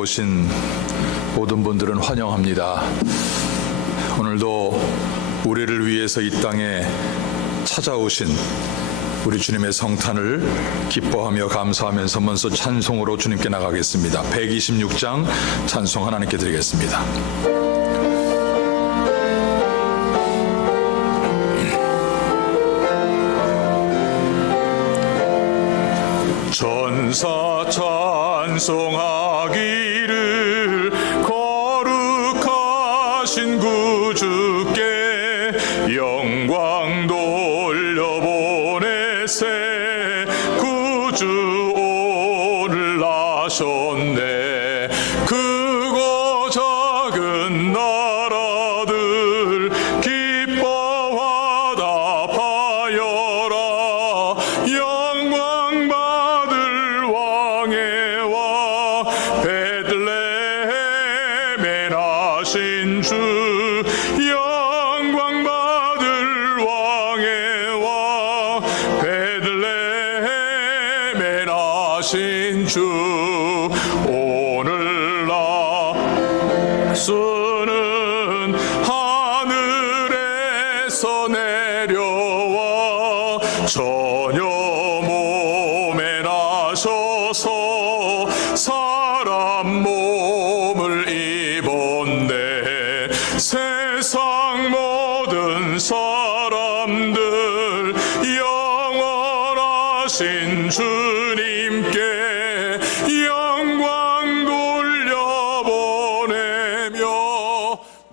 오신 모든 분들은 환영합니다. 오늘도 우리를 위해서 이 땅에 찾아오신 우리 주님의 성탄을 기뻐하며 감사하면서 먼저 찬송으로 주님께 나가겠습니다. 126장 찬송 하나님께 드리겠습니다. 전사 찬송하기를 거룩하신 구주께 영광 돌려보내세. 구주 오늘 나셨네. 크고 작은 나라들 기뻐하다 파여라. 영광 받을 왕의 와 베들레헴에 나신 주. 영광 받을 왕의 와 베들레헴에 나신 주. 오늘 나수는 하늘에서 내려와 전혀 몸에 나셔서 사람 몸을 입었네. 세상 모든 사람들 영원하신 주님께 영광 돌려보내며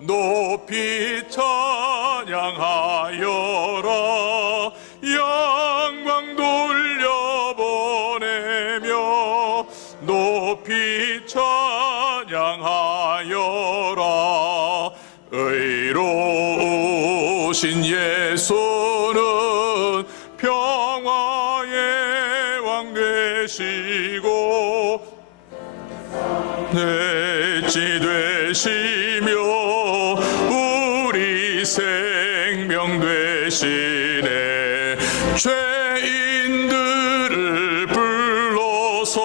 높이 찬양하여라. 영광 돌려보내며 높이 찬양하여라. 의로우신 예수는 평화의 왕 되시고 내지 되시며 우리 생명 되시네. 죄인들을 불러서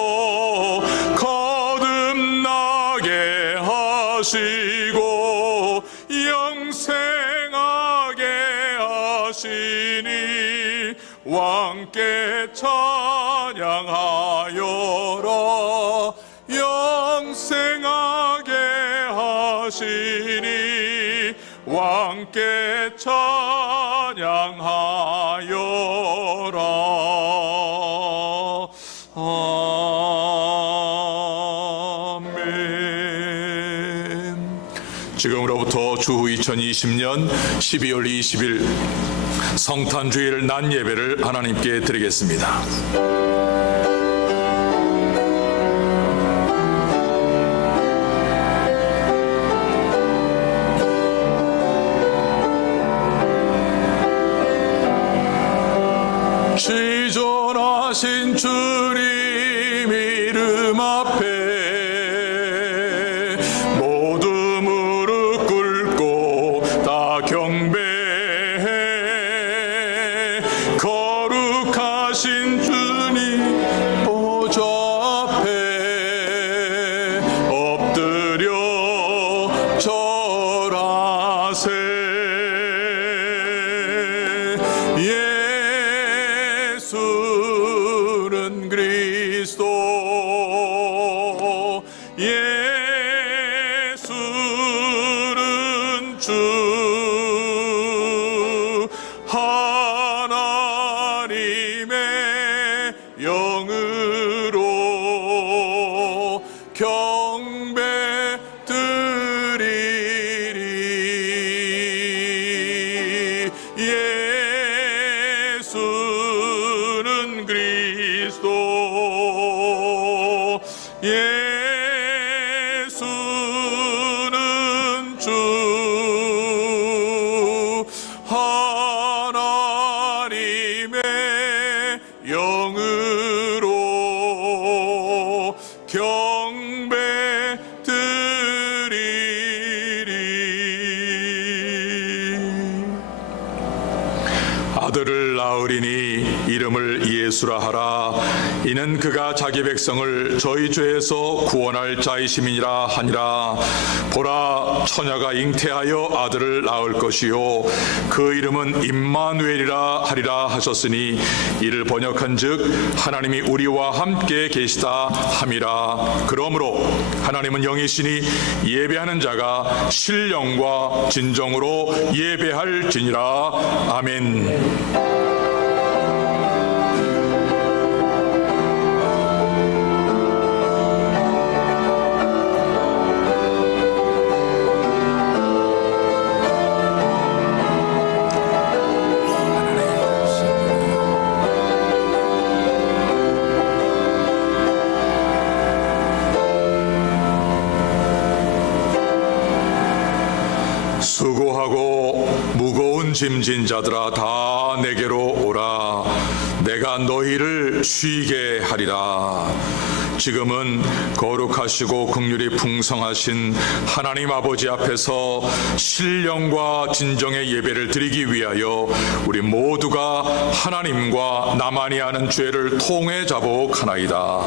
거듭나게 하시고 영생하게 하시니 왕께 찬양하여라. 영생하게 하시니 왕께 찬양하여라. 아멘. 지금으로부터 주후 2020년 12월 20일 성탄주일 낮 예배를 하나님께 드리겠습니다. 지존하신 주님 이름 앞에 모두 무릎 꿇고 다 경배해. 거룩하신 주님 보좌 앞에 엎드려 절하세. 예수는 그리스도. 예수는 주. 하나님의 영으로 경배 드리리. 예수는 그리스도. 예수는 주. 하나님의 영으로 경배 드리리. 아들을 낳은 어린이 이름을 예수라 하라. 이는 그가 자기 백성을 저희 죄에서 구원할 자이심이니라 하니라. 보라, 처녀가 잉태하여 아들을 낳을 것이요 그 이름은 임마누엘이라 하리라 하셨으니 이를 번역한즉 하나님이 우리와 함께 계시다 함이라. 그러므로 하나님은 영이시니 예배하는 자가 신령과 진정으로 예배할지니라. 아멘. 수고하고 무거운 짐진 자들아 다 내게로 오라. 내가 너희를 쉬게 하리라. 지금은 거룩하시고 긍휼이 풍성하신 하나님 아버지 앞에서 신령과 진정의 예배를 드리기 위하여 우리 모두가 하나님과 나만이 아는 죄를 통해 자복하나이다.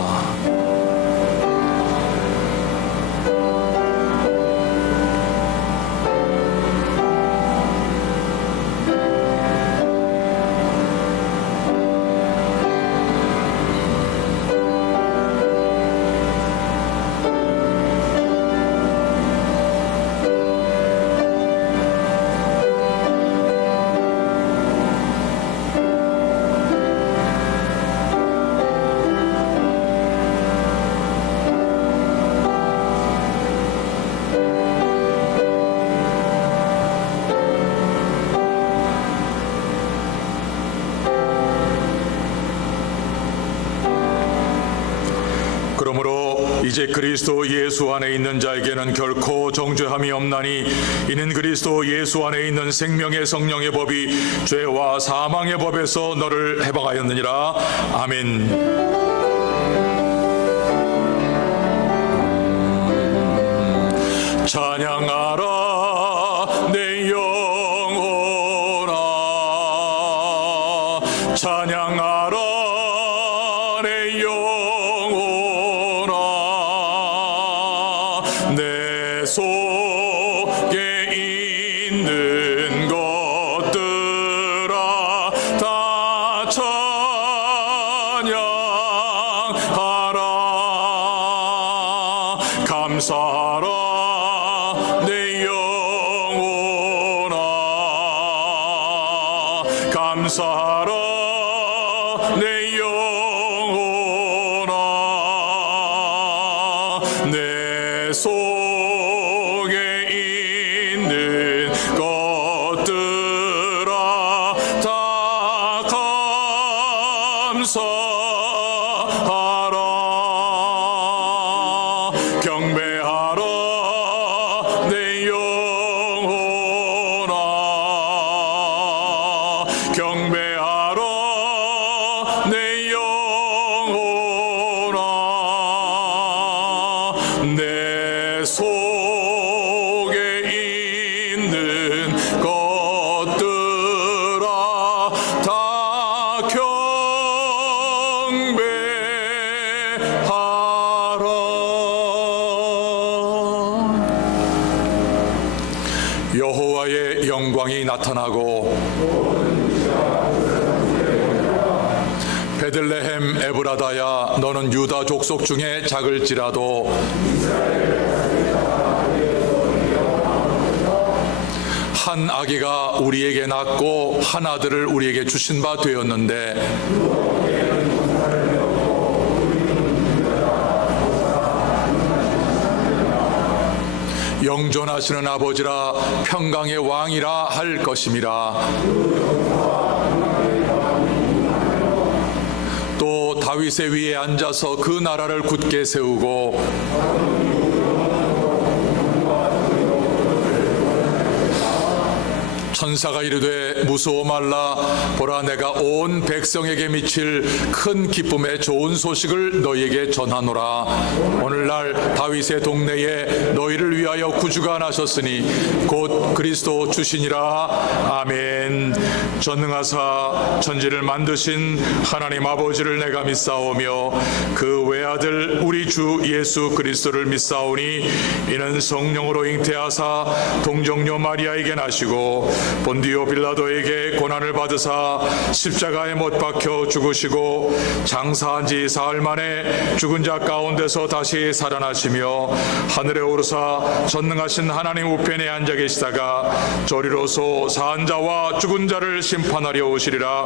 그러므로 이제 그리스도 예수 안에 있는 자에게는 결코 정죄함이 없나니 이는 그리스도 예수 안에 있는 생명의 성령의 법이 죄와 사망의 법에서 너를 해방하였느니라. 아멘. 찬양하라 내 영혼아, 찬양하라 내 영혼아. 내 속에 있는 것들아 다 찬양하라. 감사하라 내 영혼아, 감사하라 내 영혼아. 내 속에 있는 것들아 다 감사하라. 경배하라 내 영혼아, 경배하라 내 영혼아. 내 속에 있는 것들아 다 경배하라. 여호와의 영광이 나타나고 베들레헴 에브라다야, 너는 유다 족속 중에 작을지라도 한 아기가 우리에게 낳고 한 아들을 우리에게 주신 바 되었는데 영존하시는 아버지라 평강의 왕이라 할 것임이라. 또 다윗의 위에 앉아서 그 나라를 굳게 세우고 천사가 이르되 무서워 말라. 보라, 내가 온 백성에게 미칠 큰 기쁨의 좋은 소식을 너희에게 전하노라. 오늘날 다윗의 동네에 너희를 위하여 구주가 나셨으니 곧 그리스도 주시니라. 아멘. 전능하사 천지를 만드신 하나님 아버지를 내가 믿사오며 그 외아들 우리 주 예수 그리스도를 믿사오니 이는 성령으로 잉태하사 동정녀 마리아에게 나시고 본디오 빌라도에게 고난을 받으사 십자가에 못 박혀 죽으시고 장사한 지 사흘 만에 죽은 자 가운데서 다시 살아나시며 하늘에 오르사 전능하신 하나님 우편에 앉아 계시다가 저리로서 산 자와 죽은 자를 심판하려 오시리라.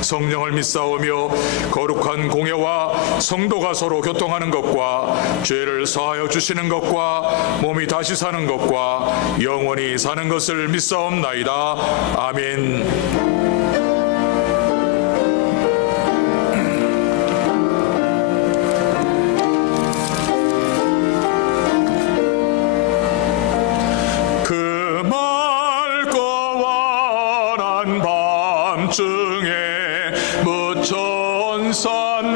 성령을 믿사오며 거룩한 공예와 성도가 서로 교통하는 것과 죄를 사하여 주시는 것과 몸이 다시 사는 것과 영원히 사는 것을 믿사옵나이다. 아멘. 중에 무천산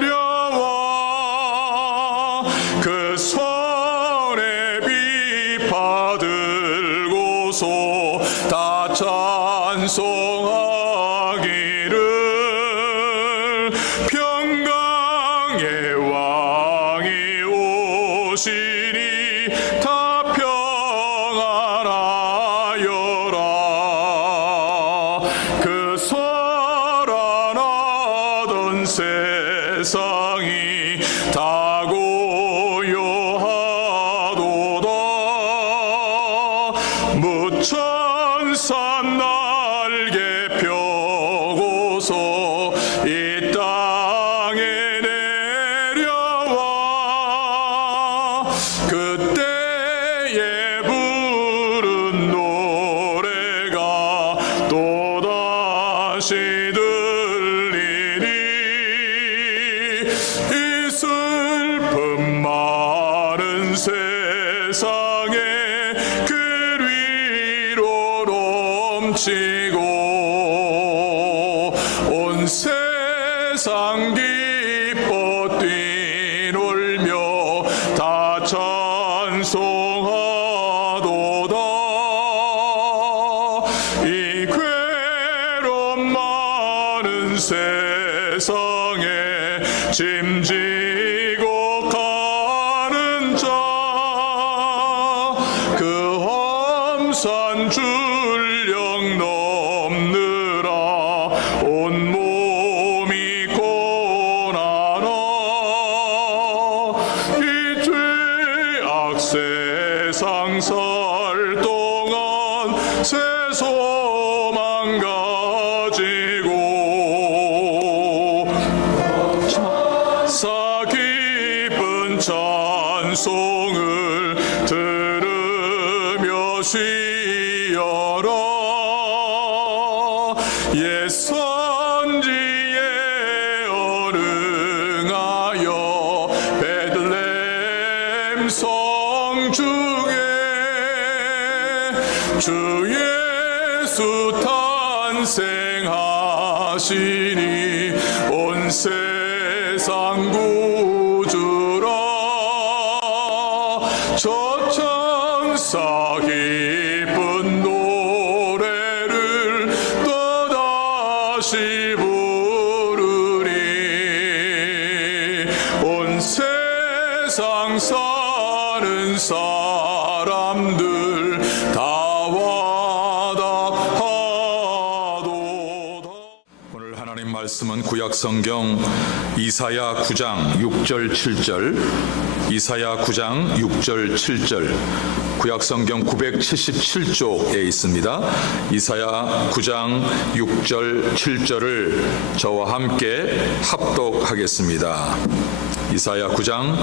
내려와 그 손에 비파 들고서 다 찬송하기를 평강의 왕이 오시니 다 평안하여라. 그 살아나던 세상이 다 고요하도다. 무천산 날개 펴고서 이 땅에 내려와 그때에 부른 노래가 또다시 들리니 이 슬픔 많은 세상에 그 위로 넘치고 온 세상 기뻐 뛰놀며 다 찬송하도다. 이 괴로움 많은 세상에 짐지고 가는 자 그 험산 줄령 넘느라 온몸이 고난아. 이 죄악 세상 살 동안 새 소망 가지고 사 깊은 찬송을 들으며 쉬어라. 옛 선지에 어릉하여 베들레헴 성 중에 주 예수 탄생하시니 온 세상 구주라. 저 천사 기쁜 노래를 또다시 부르리. 온 세상 사는 사람들 다 와답하도다. 오늘 하나님 말씀은 구약성경 이사야 9장 6절 7절, 이사야 9장 6절 7절, 구약성경 977쪽에 있습니다. 이사야 9장 6절 7절을 저와 함께 합독하겠습니다. 이사야 9장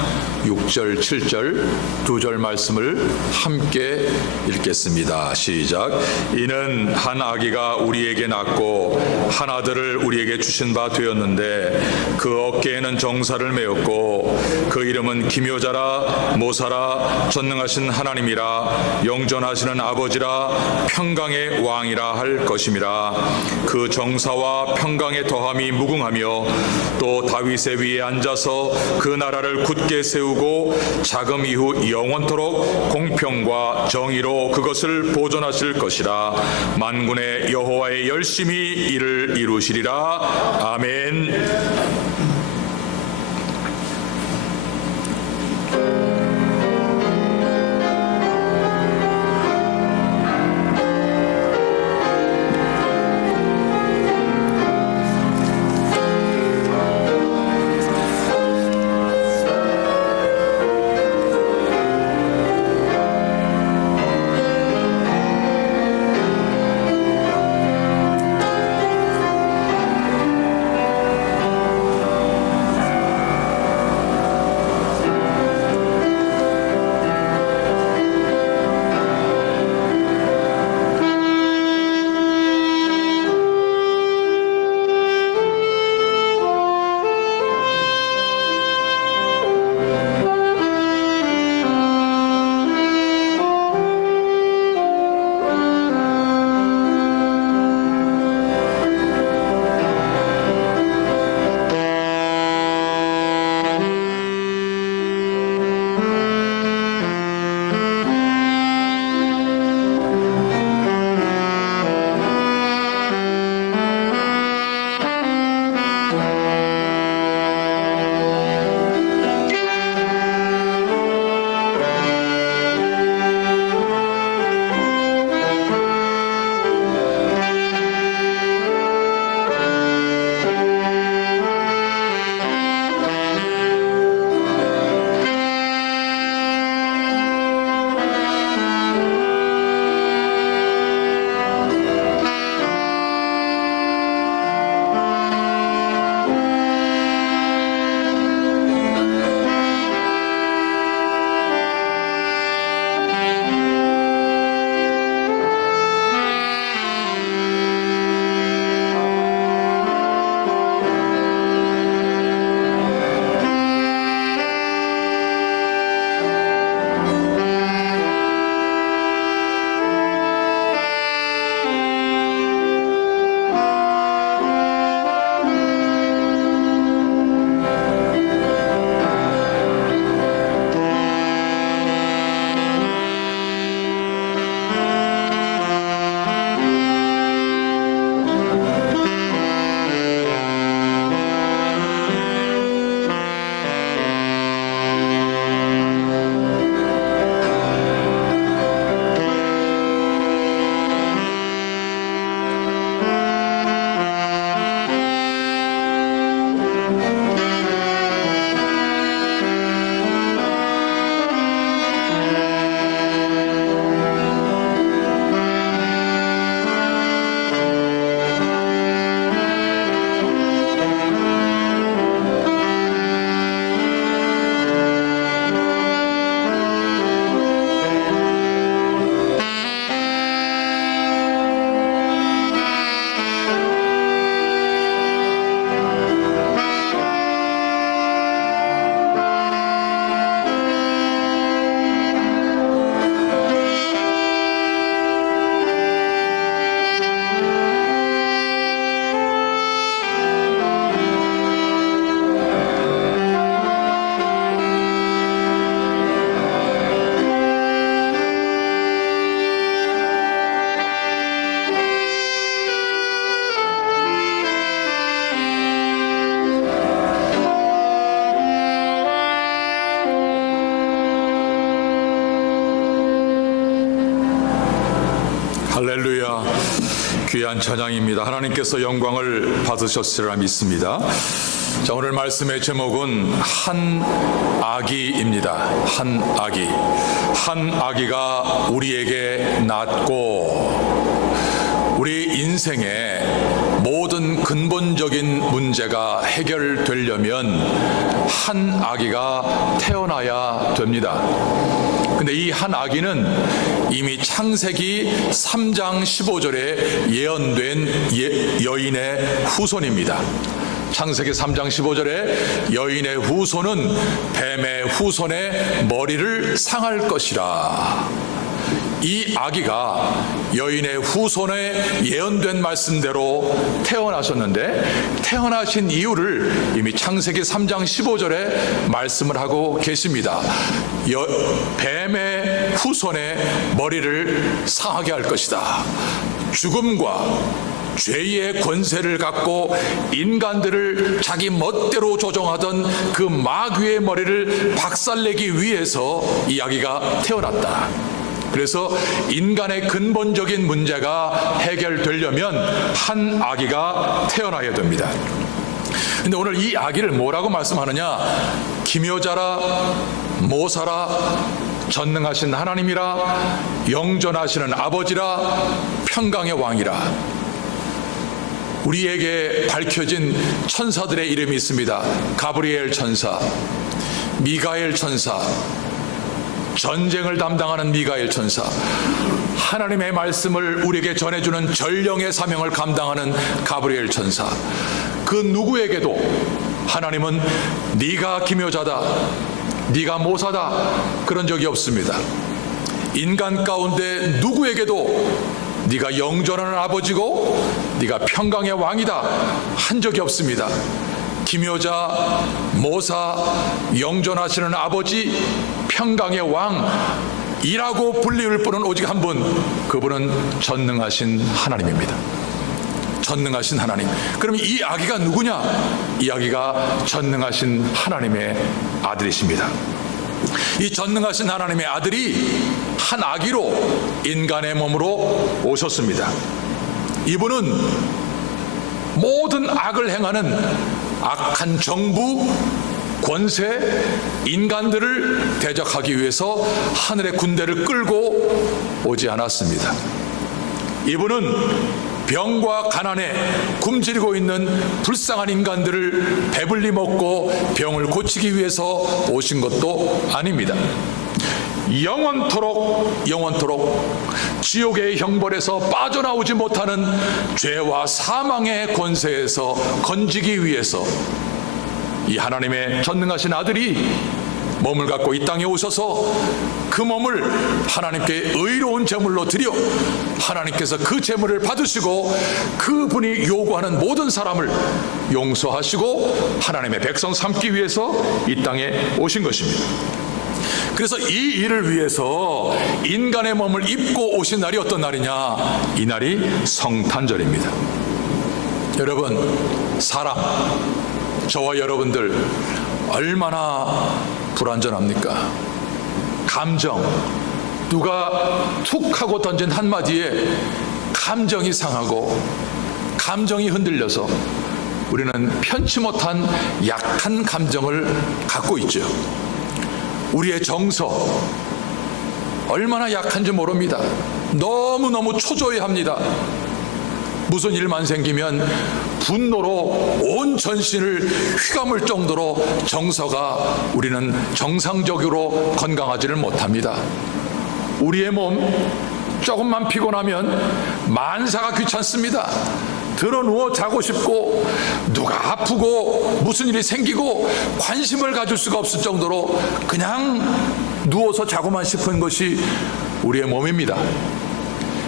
6절 7절 두 절 말씀을 함께 읽겠습니다. 시작. 이는 한 아기가 우리에게 낳고 한 아들을 우리에게 주신 바 되었는데 그 어깨에는 정사를 메었고 그 이름은 기묘자라 모사라 전능하신 하나님이라 아니라 영전하시는 아버지라 평강의 왕이라 할 것임이라. 그 정사와 평강의 더함이 무궁하며 또 다윗의 위에 앉아서 그 나라를 굳게 세우고 자금 이후 영원토록 공평과 정의로 그것을 보존하실 것이라. 만군의 여호와의 열심히 이를 이루시리라. 아멘. 할렐루야. 귀한 찬양입니다. 하나님께서 영광을 받으셨으리라 믿습니다. 자, 오늘 말씀의 제목은 한 아기입니다. 한 아기. 한 아기가 우리에게 낳고 우리 인생의 모든 근본적인 문제가 해결되려면 한 아기가 태어나야 됩니다. 근데 이 한 아기는 이미 창세기 3장 15절에 예언된 여인의 후손입니다. 창세기 3장 15절에 여인의 후손은 뱀의 후손의 머리를 상할 것이라. 이 아기가 여인의 후손에 예언된 말씀대로 태어나셨는데, 태어나신 이유를 이미 창세기 3장 15절에 말씀을 하고 계십니다. 뱀의 후손의 머리를 상하게 할 것이다. 죽음과 죄의 권세를 갖고 인간들을 자기 멋대로 조종하던 그 마귀의 머리를 박살내기 위해서 이 아기가 태어났다. 그래서 인간의 근본적인 문제가 해결되려면 한 아기가 태어나야 됩니다. 근데 오늘 이 아기를 뭐라고 말씀하느냐? 기묘자라, 모사라, 전능하신 하나님이라, 영존하시는 아버지라, 평강의 왕이라. 우리에게 밝혀진 천사들의 이름이 있습니다. 가브리엘 천사, 미가엘 천사, 전쟁을 담당하는 미가엘 천사, 하나님의 말씀을 우리에게 전해주는 전령의 사명을 감당하는 가브리엘 천사. 그 누구에게도 하나님은 네가 기묘자다, 네가 모사다 그런 적이 없습니다. 인간 가운데 누구에게도 네가 영존하는 아버지고 네가 평강의 왕이다 한 적이 없습니다. 기묘자, 모사, 영존하시는 아버지, 평강의 왕이라고 불리울 분은 오직 한 분, 그분은 전능하신 하나님입니다. 전능하신 하나님. 그럼 이 아기가 누구냐? 이 아기가 전능하신 하나님의 아들이십니다. 이 전능하신 하나님의 아들이 한 아기로 인간의 몸으로 오셨습니다. 이분은 모든 악을 행하는 악한 정부, 권세, 인간들을 대적하기 위해서 하늘의 군대를 끌고 오지 않았습니다. 이분은 병과 가난에 굶주리고 있는 불쌍한 인간들을 배불리 먹고 병을 고치기 위해서 오신 것도 아닙니다. 영원토록 지옥의 형벌에서 빠져나오지 못하는 죄와 사망의 권세에서 건지기 위해서 이 하나님의 전능하신 아들이 몸을 갖고 이 땅에 오셔서 그 몸을 하나님께 의로운 제물로 드려 하나님께서 그 제물을 받으시고 그분이 요구하는 모든 사람을 용서하시고 하나님의 백성 삼기 위해서 이 땅에 오신 것입니다. 그래서 이 일을 위해서 인간의 몸을 입고 오신 날이 어떤 날이냐? 이 날이 성탄절입니다. 여러분, 사람, 저와 여러분들 얼마나 불완전합니까? 감정, 누가 툭 하고 던진 한마디에 감정이 상하고 감정이 흔들려서 우리는 편치 못한 약한 감정을 갖고 있죠. 우리의 정서 얼마나 약한지 모릅니다. 너무너무 초조해합니다. 무슨 일만 생기면 분노로 온 전신을 휘감을 정도로 정서가 우리는 정상적으로 건강하지를 못합니다. 우리의 몸 조금만 피곤하면 만사가 귀찮습니다. 드러누워 자고 싶고 누가 아프고 무슨 일이 생기고 관심을 가질 수가 없을 정도로 그냥 누워서 자고만 싶은 것이 우리의 몸입니다.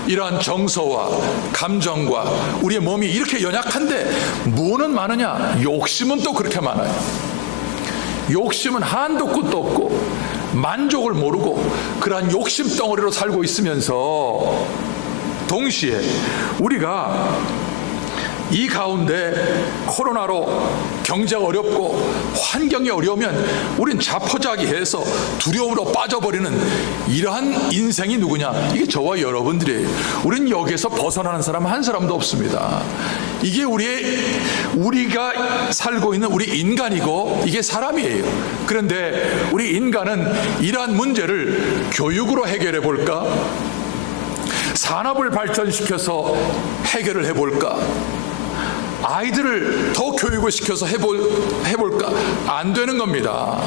이러한 정서와 감정과 우리의 몸이 이렇게 연약한데 뭐는 많으냐? 욕심은 또 그렇게 많아요. 욕심은 한도 끝도 없고 만족을 모르고 그러한 욕심 덩어리로 살고 있으면서 동시에 우리가 이 가운데 코로나로 경제가 어렵고 환경이 어려우면 우린 자포자기해서 두려움으로 빠져버리는 이러한 인생이 누구냐? 이게 저와 여러분들이에요. 우린 여기에서 벗어나는 사람 한 사람도 없습니다. 이게 우리가 살고 있는 우리 인간이고 이게 사람이에요. 그런데 우리 인간은 이러한 문제를 교육으로 해결해 볼까? 산업을 발전시켜서 해결을 해볼까? 아이들을 더 교육을 시켜서 해볼까? 안 되는 겁니다.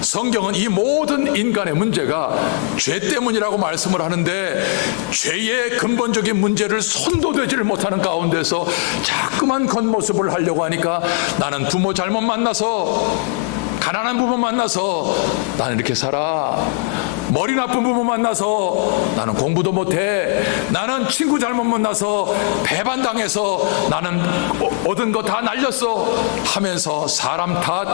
성경은 이 모든 인간의 문제가 죄 때문이라고 말씀을 하는데 죄의 근본적인 문제를 손도 대지를 못하는 가운데서 자꾸만 겉모습을 하려고 하니까 나는 부모 잘못 만나서 가난한 부모 만나서 나는 이렇게 살아. 머리 나쁜 부모 만나서 나는 공부도 못해, 나는 친구 잘못 만나서 배반당해서 나는 얻은 거 다 날렸어 하면서 사람 탓,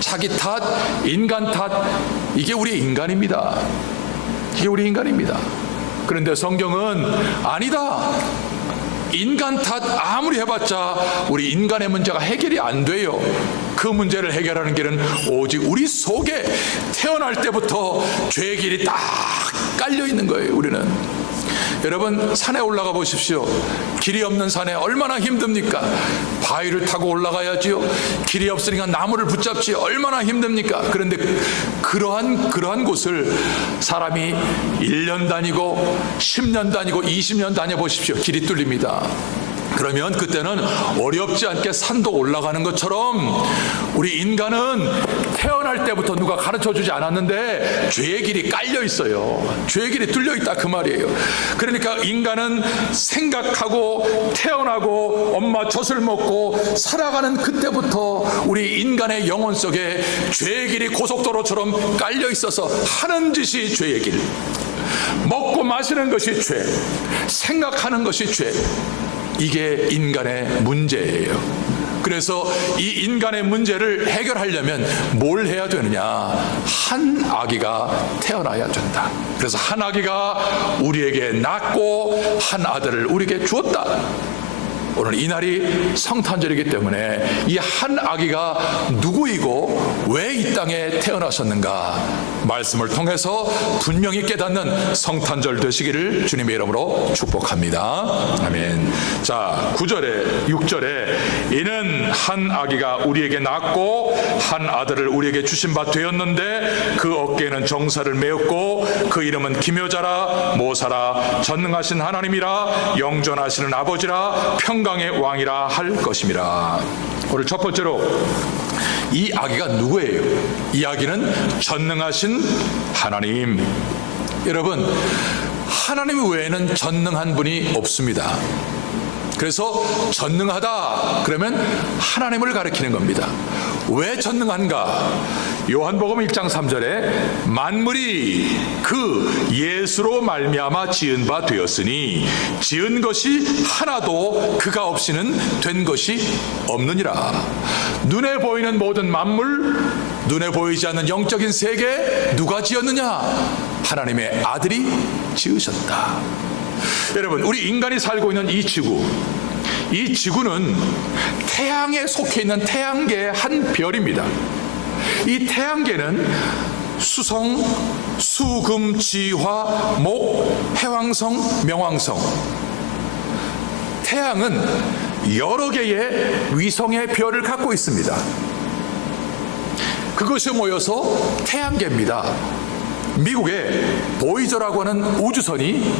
자기 탓, 인간 탓, 이게 우리의 인간입니다. 이게 우리 인간입니다. 그런데 성경은 아니다. 인간 탓 아무리 해봤자 우리 인간의 문제가 해결이 안 돼요. 그 문제를 해결하는 길은 오직 우리 속에 태어날 때부터 죄의 길이 딱 깔려 있는 거예요. 우리는. 여러분, 산에 올라가 보십시오. 길이 없는 산에 얼마나 힘듭니까? 바위를 타고 올라가야지요. 길이 없으니까 나무를 붙잡지 얼마나 힘듭니까? 그런데 그러한 곳을 사람이 1년 다니고 10년 다니고 20년 다녀보십시오. 길이 뚫립니다. 그러면 그때는 어렵지 않게 산도 올라가는 것처럼 우리 인간은 태어날 때부터 누가 가르쳐주지 않았는데 죄의 길이 깔려 있어요. 죄의 길이 뚫려 있다 그 말이에요. 그러니까 인간은 생각하고 태어나고 엄마 젖을 먹고 살아가는 그때부터 우리 인간의 영혼 속에 죄의 길이 고속도로처럼 깔려 있어서 하는 짓이 죄의 길, 먹고 마시는 것이 죄, 생각하는 것이 죄, 이게 인간의 문제예요. 그래서 이 인간의 문제를 해결하려면 뭘 해야 되느냐? 한 아기가 태어나야 된다. 그래서 한 아기가 우리에게 낳고 한 아들을 우리에게 주었다. 오늘 이날이 성탄절이기 때문에 이 한 아기가 누구이고 왜 이 땅에 태어나셨는가 말씀을 통해서 분명히 깨닫는 성탄절 되시기를 주님의 이름으로 축복합니다. 아멘. 자, 9절에 6절에 이는 한 아기가 우리에게 낳고 한 아들을 우리에게 주신 바 되었는데 그 어깨에는 정사를 메었고 그 이름은 기묘자라 모사라 전능하신 하나님이라 영존하시는 아버지라 평강의 왕이라 할 것임이라. 오늘 첫 번째로 이 아기가 누구예요? 이 아기는 전능하신 하나님. 여러분, 하나님 외에는 전능한 분이 없습니다. 그래서 전능하다 그러면 하나님을 가리키는 겁니다. 왜 전능한가? 요한복음 1장 3절에 만물이 그 예수로 말미암아 지은 바 되었으니 지은 것이 하나도 그가 없이는 된 것이 없느니라. 눈에 보이는 모든 만물, 눈에 보이지 않는 영적인 세계 누가 지었느냐? 하나님의 아들이 지으셨다. 여러분, 우리 인간이 살고 있는 이 지구는 태양에 속해 있는 태양계의 한 별입니다. 이 태양계는 수성, 수금, 지화, 목, 해왕성, 명왕성. 태양은 여러 개의 위성의 별을 갖고 있습니다. 그것이 모여서 태양계입니다. 미국의 보이저라고 하는 우주선이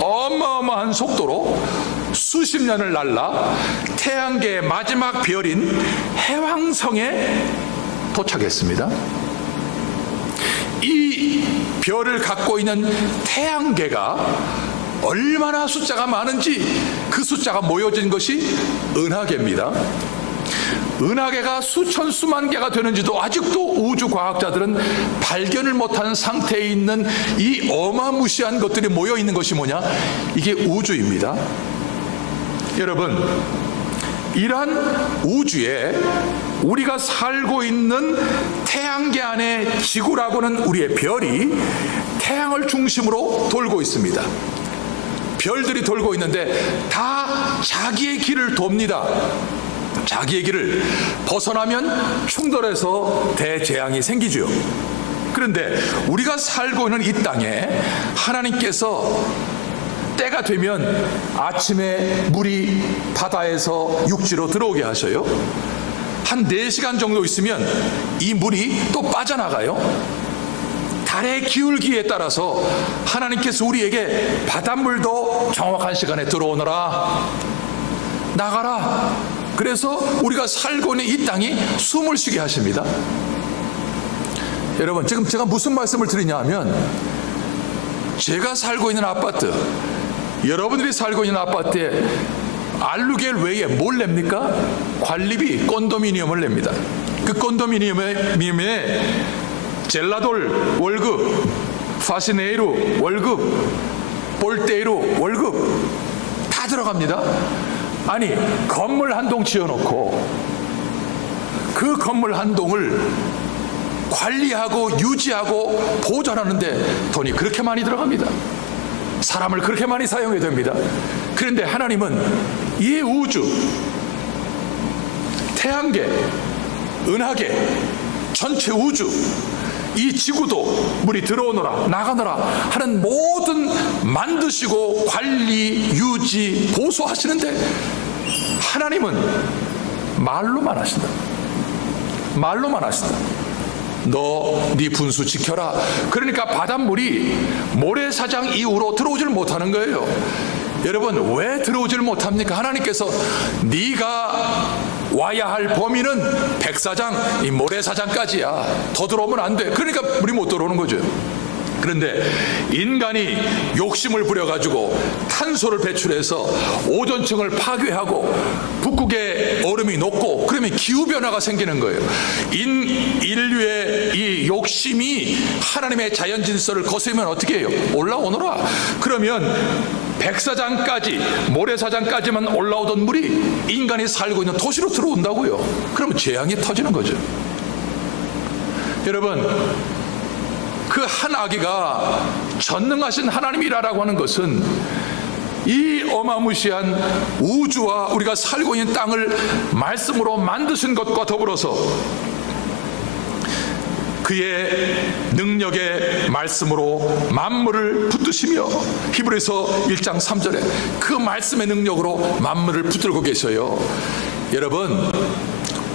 어마어마한 속도로 수십 년을 날라 태양계의 마지막 별인 해왕성에 도착했습니다. 이 별을 갖고 있는 태양계가 얼마나 숫자가 많은지 그 숫자가 모여진 것이 은하계입니다. 은하계가 수천 수만 개가 되는지도 아직도 우주 과학자들은 발견을 못하는 상태에 있는 이 어마무시한 것들이 모여 있는 것이 뭐냐? 이게 우주입니다. 여러분, 이러한 우주에 우리가 살고 있는 태양계 안에 지구라고는 우리의 별이 태양을 중심으로 돌고 있습니다. 별들이 돌고 있는데 다 자기의 길을 돕니다. 자기의 길을 벗어나면 충돌해서 대재앙이 생기죠. 그런데 우리가 살고 있는 이 땅에 하나님께서 때가 되면 아침에 물이 바다에서 육지로 들어오게 하셔요. 한 4시간 정도 있으면 이 물이 또 빠져나가요. 달의 기울기에 따라서 하나님께서 우리에게 바닷물도 정확한 시간에 들어오너라, 나가라. 그래서 우리가 살고 있는 이 땅이 숨을 쉬게 하십니다. 여러분, 지금 제가 무슨 말씀을 드리냐 하면, 제가 살고 있는 아파트, 여러분들이 살고 있는 아파트에 알루겔 외에 뭘 냅니까? 관리비, 콘도미니엄을 냅니다. 그 콘도미니엄에 젤라돌 월급, 파시네이루 월급, 볼테이루 월급 다 들어갑니다. 아니, 건물 한 동 지어놓고 그 건물 한 동을 관리하고 유지하고 보존하는데 돈이 그렇게 많이 들어갑니다. 사람을 그렇게 많이 사용해야 됩니다. 그런데 하나님은 이 우주, 태양계, 은하계, 전체 우주, 이 지구도 물이 들어오너라 나가노라 하는 모든 만드시고 관리, 유지, 보수하시는데 하나님은 말로만 하신다. 말로만 하신다. 너 네 분수 지켜라. 그러니까 바닷물이 모래사장 이후로 들어오질 못하는 거예요. 여러분, 왜 들어오질 못합니까? 하나님께서 네가 와야 할 범위는 백사장, 이 모래사장까지야. 더 들어오면 안 돼. 그러니까 물이 못 들어오는 거죠. 그런데 인간이 욕심을 부려가지고 탄소를 배출해서 오존층을 파괴하고 북극의 얼음이 녹고 그러면 기후변화가 생기는 거예요. 인류의 이 욕심이 하나님의 자연질서를 거스르면 어떻게 해요? 올라오너라. 그러면 백사장까지, 모래사장까지만 올라오던 물이 인간이 살고 있는 도시로 들어온다고요. 그러면 재앙이 터지는 거죠. 여러분, 그 한 아기가 전능하신 하나님이라고 하는 것은 이 어마무시한 우주와 우리가 살고 있는 땅을 말씀으로 만드신 것과 더불어서 그의 능력의 말씀으로 만물을 붙드시며 히브리서 1장 3절에 그 말씀의 능력으로 만물을 붙들고 계셔요. 여러분,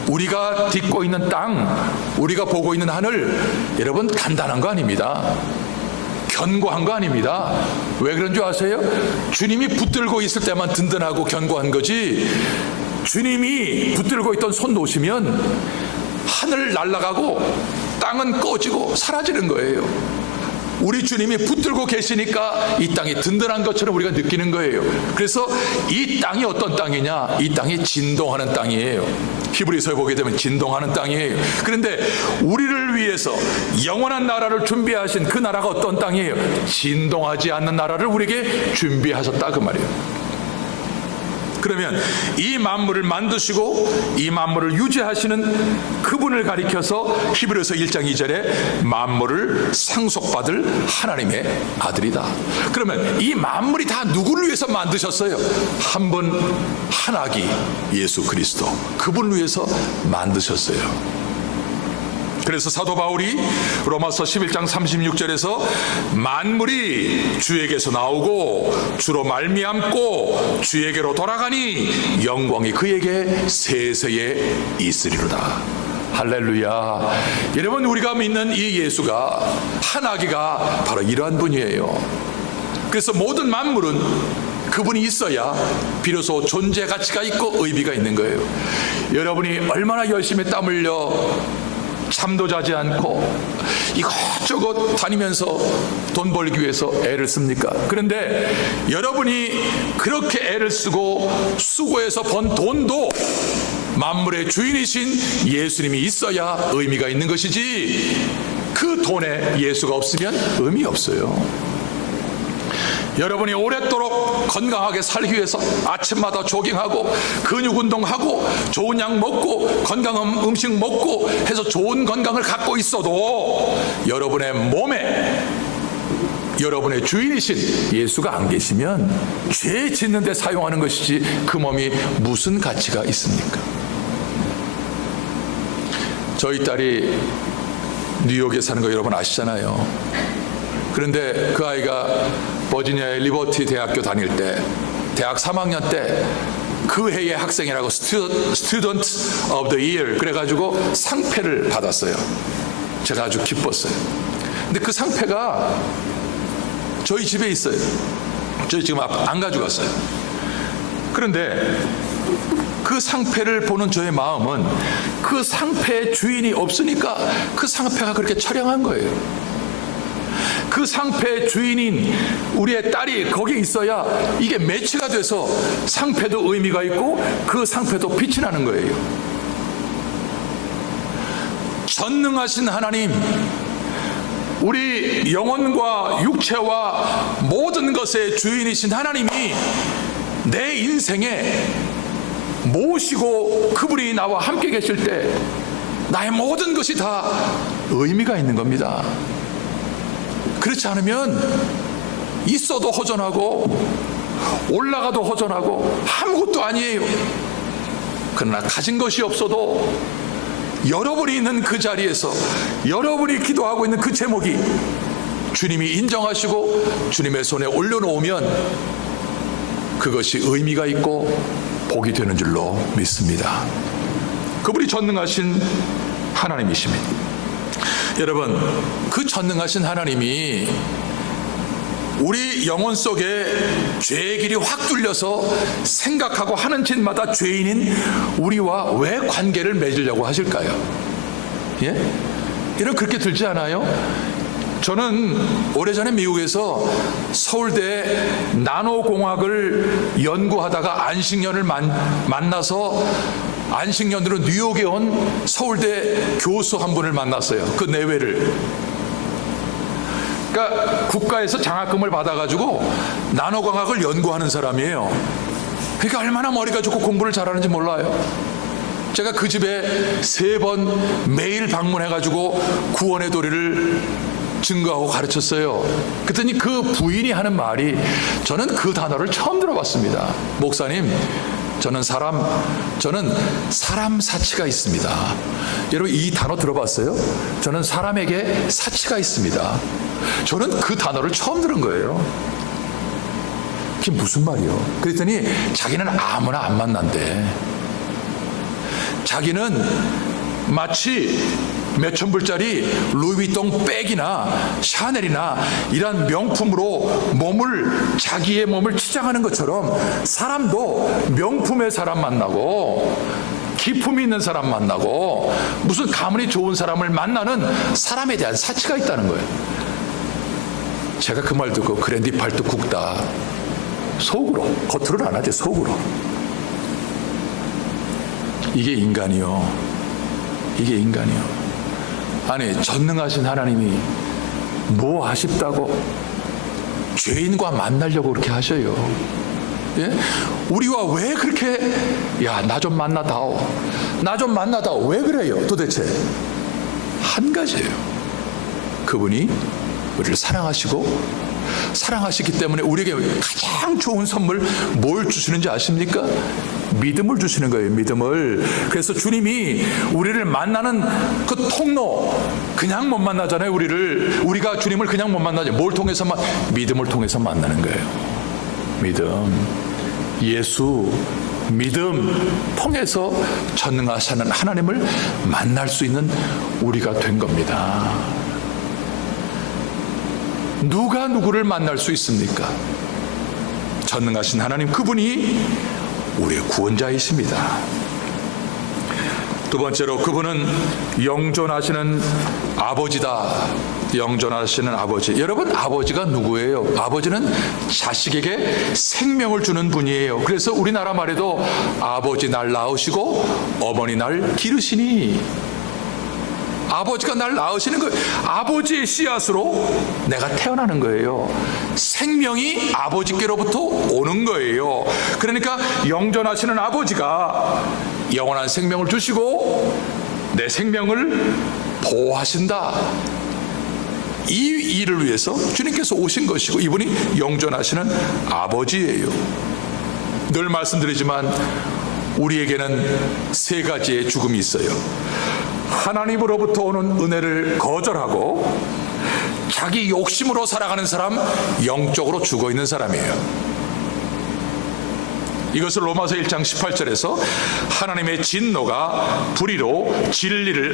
우리가 딛고 있는 땅, 우리가 보고 있는 하늘, 여러분 단단한 거 아닙니다. 견고한 거 아닙니다. 왜 그런 줄 아세요? 주님이 붙들고 있을 때만 든든하고 견고한 거지, 주님이 붙들고 있던 손 놓으시면 하늘 날아가고 땅은 꺼지고 사라지는 거예요. 우리 주님이 붙들고 계시니까 이 땅이 든든한 것처럼 우리가 느끼는 거예요. 그래서 이 땅이 어떤 땅이냐? 이 땅이 진동하는 땅이에요. 히브리서에 보게 되면 진동하는 땅이에요. 그런데 우리를 위해서 영원한 나라를 준비하신 그 나라가 어떤 땅이에요? 진동하지 않는 나라를 우리에게 준비하셨다 그 말이에요. 그러면 이 만물을 만드시고 이 만물을 유지하시는 그분을 가리켜서 히브리서 1장 2절에 만물을 상속받을 하나님의 아들이다. 그러면 이 만물이 다 누구를 위해서 만드셨어요? 한 분, 한 아기 예수 그리스도, 그분을 위해서 만드셨어요. 그래서 사도 바울이 로마서 11장 36절에서 만물이 주에게서 나오고 주로 말미암고 주에게로 돌아가니 영광이 그에게 세세에 있으리로다. 할렐루야. 여러분, 우리가 믿는 이 예수가, 한 아기가 바로 이러한 분이에요. 그래서 모든 만물은 그분이 있어야 비로소 존재 가치가 있고 의미가 있는 거예요. 여러분이 얼마나 열심히 땀 흘려 잠도 자지 않고 이것저것 다니면서 돈 벌기 위해서 애를 씁니까? 그런데 여러분이 그렇게 애를 쓰고 수고해서 번 돈도 만물의 주인이신 예수님이 있어야 의미가 있는 것이지, 그 돈에 예수가 없으면 의미 없어요. 여러분이 오랫도록 건강하게 살기 위해서 아침마다 조깅하고 근육 운동하고 좋은 약 먹고 건강한 음식 먹고 해서 좋은 건강을 갖고 있어도 여러분의 몸에 여러분의 주인이신 예수가 안 계시면 죄 짓는 데 사용하는 것이지 그 몸이 무슨 가치가 있습니까? 저희 딸이 뉴욕에 사는 거 여러분 아시잖아요. 그런데 그 아이가 버지니아의 리버티 대학교 다닐 때, 대학 3학년 때 그 해의 학생이라고 스튜던트 오브 더 이어 그래가지고 상패를 받았어요. 제가 아주 기뻤어요. 근데 그 상패가 저희 집에 있어요. 저희 지금 안 가져갔어요. 그런데 그 상패를 보는 저의 마음은 그 상패의 주인이 없으니까 그 상패가 그렇게 처량한 거예요. 그 상패의 주인인 우리의 딸이 거기에 있어야 이게 매치가 돼서 상패도 의미가 있고 그 상패도 빛이 나는 거예요. 전능하신 하나님, 우리 영혼과 육체와 모든 것의 주인이신 하나님이 내 인생에 모시고 그분이 나와 함께 계실 때 나의 모든 것이 다 의미가 있는 겁니다. 그렇지 않으면 있어도 허전하고 올라가도 허전하고 아무것도 아니에요. 그러나 가진 것이 없어도 여러분이 있는 그 자리에서 여러분이 기도하고 있는 그 제목이 주님이 인정하시고 주님의 손에 올려놓으면 그것이 의미가 있고 복이 되는 줄로 믿습니다. 그분이 전능하신 하나님이십니다. 여러분, 그 전능하신 하나님이 우리 영혼 속에 죄의 길이 확 뚫려서 생각하고 하는 짓마다 죄인인 우리와 왜 관계를 맺으려고 하실까요? 예? 이런 그렇게 들지 않아요? 저는 오래전에 미국에서 서울대 나노공학을 연구하다가 안식년을 만나서 안식년으로 뉴욕에 온 서울대 교수 한 분을 만났어요. 그 내외를. 그러니까 국가에서 장학금을 받아가지고 나노광학을 연구하는 사람이에요. 그러니까 얼마나 머리가 좋고 공부를 잘하는지 몰라요. 제가 그 집에 3번 매일 방문해가지고 구원의 도리를 증거하고 가르쳤어요. 그랬더니 그 부인이 하는 말이, 저는 그 단어를 처음 들어봤습니다. 목사님, 저는 사람 사치가 있습니다. 여러분, 이 단어 들어봤어요? 저는 사람에게 사치가 있습니다. 저는 그 단어를 처음 들은 거예요. 그게 무슨 말이요? 그랬더니 자기는 아무나 안 만난대. 자기는 마치 몇천 불짜리 루이비통 백이나 샤넬이나 이런 명품으로 자기의 몸을 치장하는 것처럼 사람도 명품의 사람 만나고 기품이 있는 사람 만나고 무슨 가문이 좋은 사람을 만나는 사람에 대한 사치가 있다는 거예요. 제가 그 말 듣고 그랜디 팔뚝 굽다. 속으로, 겉으로는 안 하지, 속으로. 이게 인간이요. 이게 인간이요. 아니, 전능하신 하나님이 뭐 하십다고 죄인과 만나려고 그렇게 하셔요. 예? 우리와 왜 그렇게, 야, 나 좀 만나다오, 나 좀 만나다오, 왜 그래요 도대체? 한 가지예요. 그분이 우리를 사랑하시기 때문에 우리에게 가장 좋은 선물 뭘 주시는지 아십니까? 믿음을 주시는 거예요. 믿음을. 그래서 주님이 우리를 만나는 그 통로, 그냥 못 만나잖아요. 우리가 주님을 그냥 못 만나죠. 뭘 통해서만? 믿음을 통해서 만나는 거예요. 믿음, 예수, 믿음 통해서 전능하신 하나님을 만날 수 있는 우리가 된 겁니다. 누가 누구를 만날 수 있습니까? 전능하신 하나님, 그분이 우리의 구원자이십니다. 두 번째로, 그분은 영존하시는 아버지다. 영존하시는 아버지. 여러분, 아버지가 누구예요? 아버지는 자식에게 생명을 주는 분이에요. 그래서 우리나라 말에도 아버지 날 낳으시고 어머니 날 기르시니, 아버지가 날 낳으시는 거예요. 아버지의 씨앗으로 내가 태어나는 거예요. 생명이 아버지께로부터 오는 거예요. 그러니까 영존하시는 아버지가 영원한 생명을 주시고 내 생명을 보호하신다. 이 일을 위해서 주님께서 오신 것이고, 이분이 영존하시는 아버지예요. 늘 말씀드리지만 우리에게는 3가지의 죽음이 있어요. 하나님으로부터 오는 은혜를 거절하고 자기 욕심으로 살아가는 사람, 영적으로 죽어 있는 사람이에요. 이것을 로마서 1장 18절에서 하나님의 진노가 불의로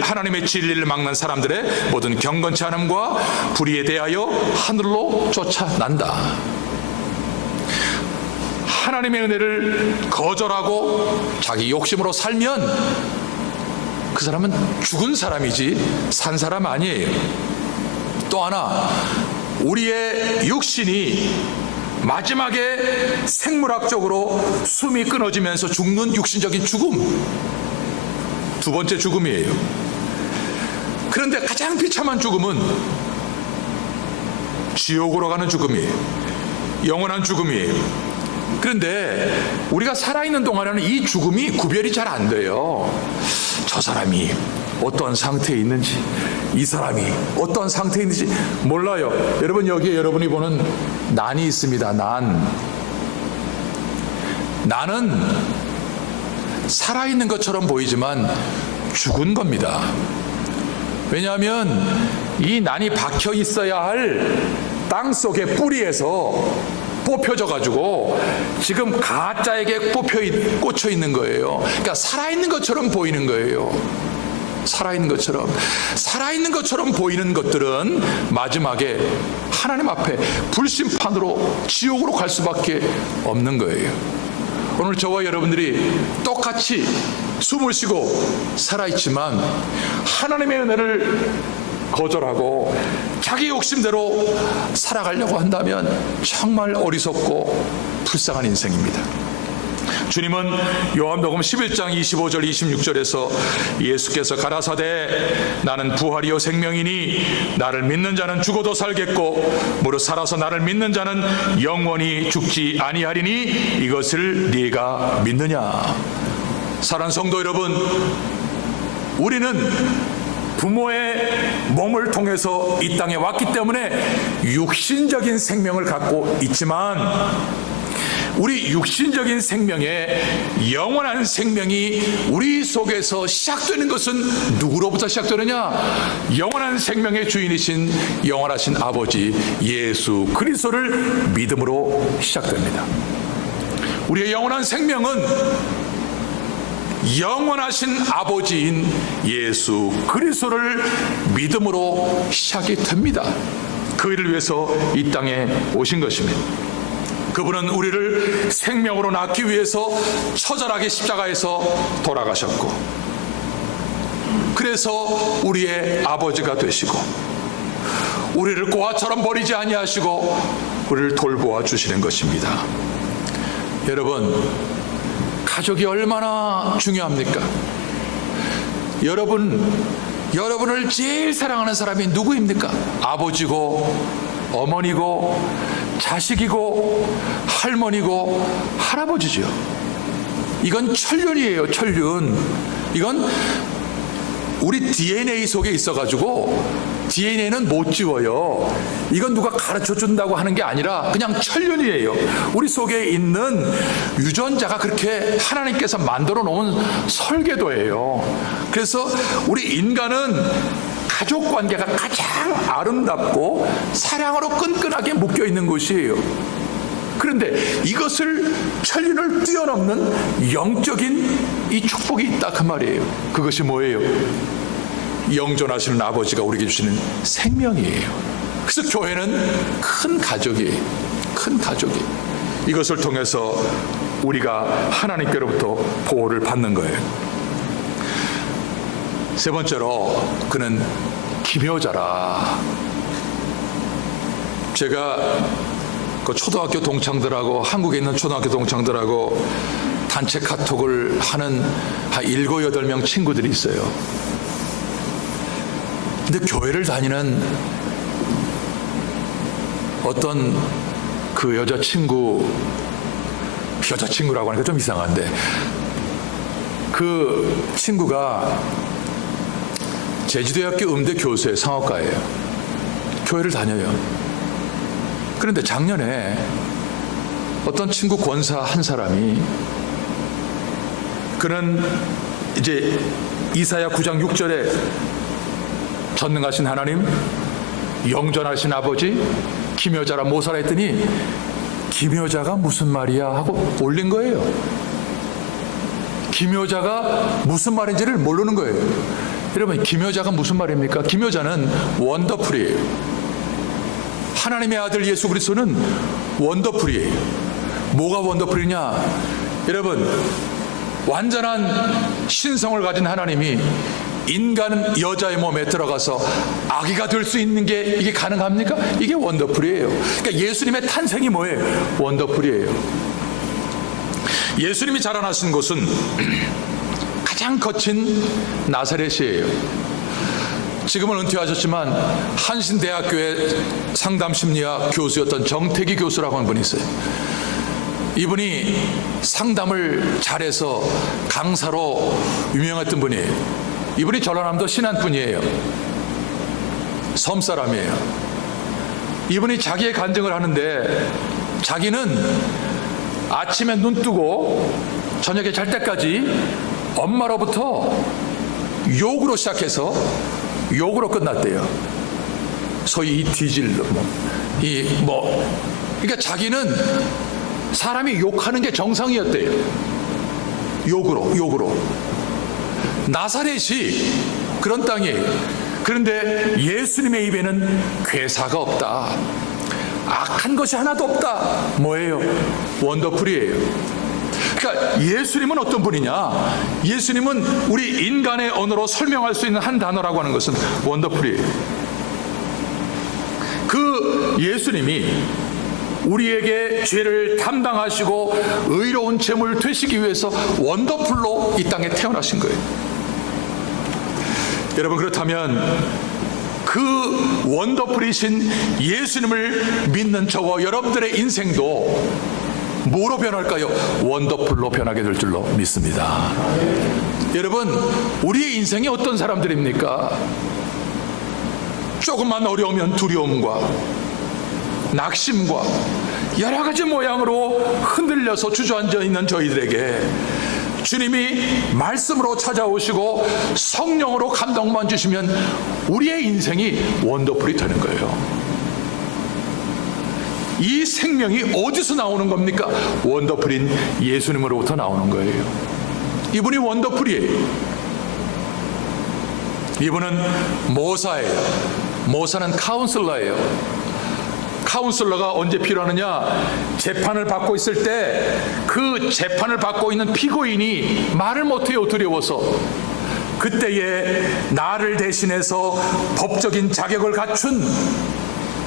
하나님의 진리를 막는 사람들의 모든 경건치 않음과 불의에 대하여 하늘로 쫓아난다. 하나님의 은혜를 거절하고 자기 욕심으로 살면 그 사람은 죽은 사람이지 산 사람 아니에요. 또 하나, 우리의 육신이 마지막에 생물학적으로 숨이 끊어지면서 죽는 육신적인 죽음, 2번째 죽음이에요. 그런데 가장 비참한 죽음은 지옥으로 가는 죽음이에요. 영원한 죽음이에요. 그런데 우리가 살아있는 동안에는 이 죽음이 구별이 잘 안 돼요. 저 사람이 어떤 상태에 있는지, 이 사람이 어떤 상태에 있는지 몰라요. 여러분, 여기에 여러분이 보는 난이 있습니다. 난은 살아있는 것처럼 보이지만 죽은 겁니다. 왜냐하면 이 난이 박혀 있어야 할 땅 속의 뿌리에서 뽑혀져 가지고 지금 가짜에게 꽂혀 있는 거예요. 그러니까 살아있는 것처럼 보이는 거예요. 살아있는 것처럼 보이는 것들은 마지막에 하나님 앞에 불심판으로 지옥으로 갈 수밖에 없는 거예요. 오늘 저와 여러분들이 똑같이 숨을 쉬고 살아있지만 하나님의 은혜를 거절하고 자기 욕심대로 살아가려고 한다면 정말 어리석고 불쌍한 인생입니다. 주님은 요한복음 11장 25절 26절에서 예수께서 가라사대 나는 부활이요 생명이니 나를 믿는 자는 죽어도 살겠고 무릇 살아서 나를 믿는 자는 영원히 죽지 아니하리니 이것을 네가 믿느냐. 사랑하는 성도 여러분, 우리는 부모의 몸을 통해서 이 땅에 왔기 때문에 육신적인 생명을 갖고 있지만 우리 육신적인 생명에 영원한 생명이 우리 속에서 시작되는 것은 누구로부터 시작되느냐? 영원한 생명의 주인이신 영원하신 아버지 예수 그리스도를 믿음으로 시작됩니다. 우리의 영원한 생명은 영원하신 아버지인 예수 그리스도를 믿음으로 시작이 됩니다. 그 일을 위해서 이 땅에 오신 것입니다. 그분은 우리를 생명으로 낳기 위해서 처절하게 십자가에서 돌아가셨고, 그래서 우리의 아버지가 되시고 우리를 고아처럼 버리지 아니하시고 우리를 돌보아 주시는 것입니다. 여러분, 가족이 얼마나 중요합니까? 여러분을 제일 사랑하는 사람이 누구입니까? 아버지고 어머니고 자식이고 할머니고 할아버지죠. 이건 천륜이에요. 천륜. 이건 우리 DNA 속에 있어가지고 DNA는 못 지워요. 이건 누가 가르쳐준다고 하는 게 아니라 그냥 천륜이에요. 우리 속에 있는 유전자가 그렇게 하나님께서 만들어 놓은 설계도예요. 그래서 우리 인간은 가족 관계가 가장 아름답고 사랑으로 끈끈하게 묶여 있는 것이에요. 그런데 이것을 천륜을 뛰어넘는 영적인 이 축복이 있다 그 말이에요. 그것이 뭐예요? 영존하시는 아버지가 우리에게 주시는 생명이에요. 그래서 교회는 큰 가족이에요. 큰 가족이. 이것을 통해서 우리가 하나님께로부터 보호를 받는 거예요. 세 번째로 그는 기묘자라. 제가 그 초등학교 동창들하고, 한국에 있는 초등학교 동창들하고 단체 카톡을 하는 한 7, 8명 친구들이 있어요. 근데 교회를 다니는 어떤 그 여자친구라고 하니까 좀 이상한데, 그 친구가 제주대학교 음대 교수의 성악가예요. 교회를 다녀요. 그런데 작년에 어떤 친구 권사 한 사람이, 그는 이제 이사야 9장 6절에 전능하신 하나님, 영존하신 아버지, 기묘자라 모사라 했더니 기묘자가 무슨 말이야 하고 올린 거예요. 기묘자가 무슨 말인지를 모르는 거예요. 여러분, 기묘자가 무슨 말입니까? 기묘자는 원더풀이에요. 하나님의 아들 예수 그리스도는 원더풀이에요. 뭐가 원더풀이냐? 여러분, 완전한 신성을 가진 하나님이 인간 여자의 몸에 들어가서 아기가 될 수 있는 게 이게 가능합니까? 이게 원더풀이에요. 그러니까 예수님의 탄생이 뭐예요? 원더풀이에요. 예수님이 자라나신 곳은 가장 거친 나사렛이에요. 지금은 은퇴하셨지만 한신대학교의 상담심리학 교수였던 정태기 교수라고 하는 분이 있어요. 이분이 상담을 잘해서 강사로 유명했던 분이에요. 이분이 전라남도 신안분이에요. 섬사람이에요. 이분이 자기의 간증을 하는데, 자기는 아침에 눈 뜨고 저녁에 잘 때까지 엄마로부터 욕으로 시작해서 욕으로 끝났대요. 소위 이 뒤질러 그러니까 자기는 사람이 욕하는 게 정상이었대요. 욕으로. 나사렛이 그런 땅이에요. 그런데 예수님의 입에는 괴사가 없다. 악한 것이 하나도 없다. 뭐예요? 원더풀이에요. 그러니까 예수님은 어떤 분이냐? 예수님은 우리 인간의 언어로 설명할 수 있는 한 단어라고 하는 것은 원더풀이에요. 그 예수님이 우리에게 죄를 담당하시고 의로운 제물 되시기 위해서 원더풀로 이 땅에 태어나신 거예요. 여러분, 그렇다면 그 원더풀이신 예수님을 믿는 저와 여러분들의 인생도 뭐로 변할까요? 원더풀로 변하게 될 줄로 믿습니다. 여러분, 우리의 인생이 어떤 사람들입니까? 조금만 어려우면 두려움과 낙심과 여러 가지 모양으로 흔들려서 주저앉아 있는 저희들에게 주님이 말씀으로 찾아오시고 성령으로 감동만 주시면 우리의 인생이 원더풀이 되는 거예요. 이 생명이 어디서 나오는 겁니까? 원더풀인 예수님으로부터 나오는 거예요. 이분이 원더풀이에요. 이분은 모사예요. 모사는 카운슬러예요. 카운슬러가 언제 필요하느냐? 재판을 받고 있을 때 그 재판을 받고 있는 피고인이 말을 못해요. 두려워서. 그때에 나를 대신해서 법적인 자격을 갖춘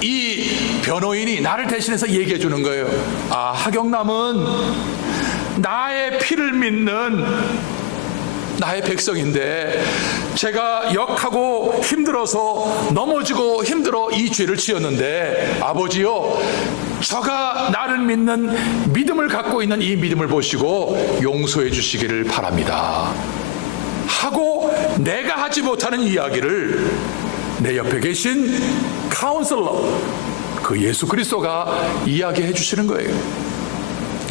이 변호인이 나를 대신해서 얘기해 주는 거예요. 아, 하경남은 나의 피를 믿는 나의 백성인데 제가 역하고 힘들어서 넘어지고 힘들어 이 죄를 지었는데, 아버지요, 저가 나를 믿는 믿음을 갖고 있는 이 믿음을 보시고 용서해 주시기를 바랍니다 하고 내가 하지 못하는 이야기를 내 옆에 계신 카운슬러, 그 예수 그리스도가 이야기해 주시는 거예요.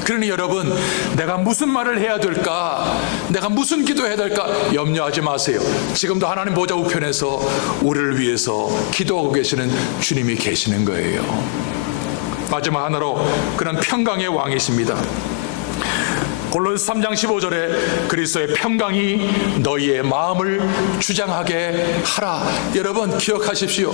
그러니 여러분, 내가 무슨 말을 해야 될까, 내가 무슨 기도해야 될까 염려하지 마세요. 지금도 하나님 보좌 우편에서 우리를 위해서 기도하고 계시는 주님이 계시는 거예요. 마지막 하나로, 그는 평강의 왕이십니다. 골로새 3장 15절에 그리스도의 평강이 너희의 마음을 주장하게 하라. 여러분, 기억하십시오.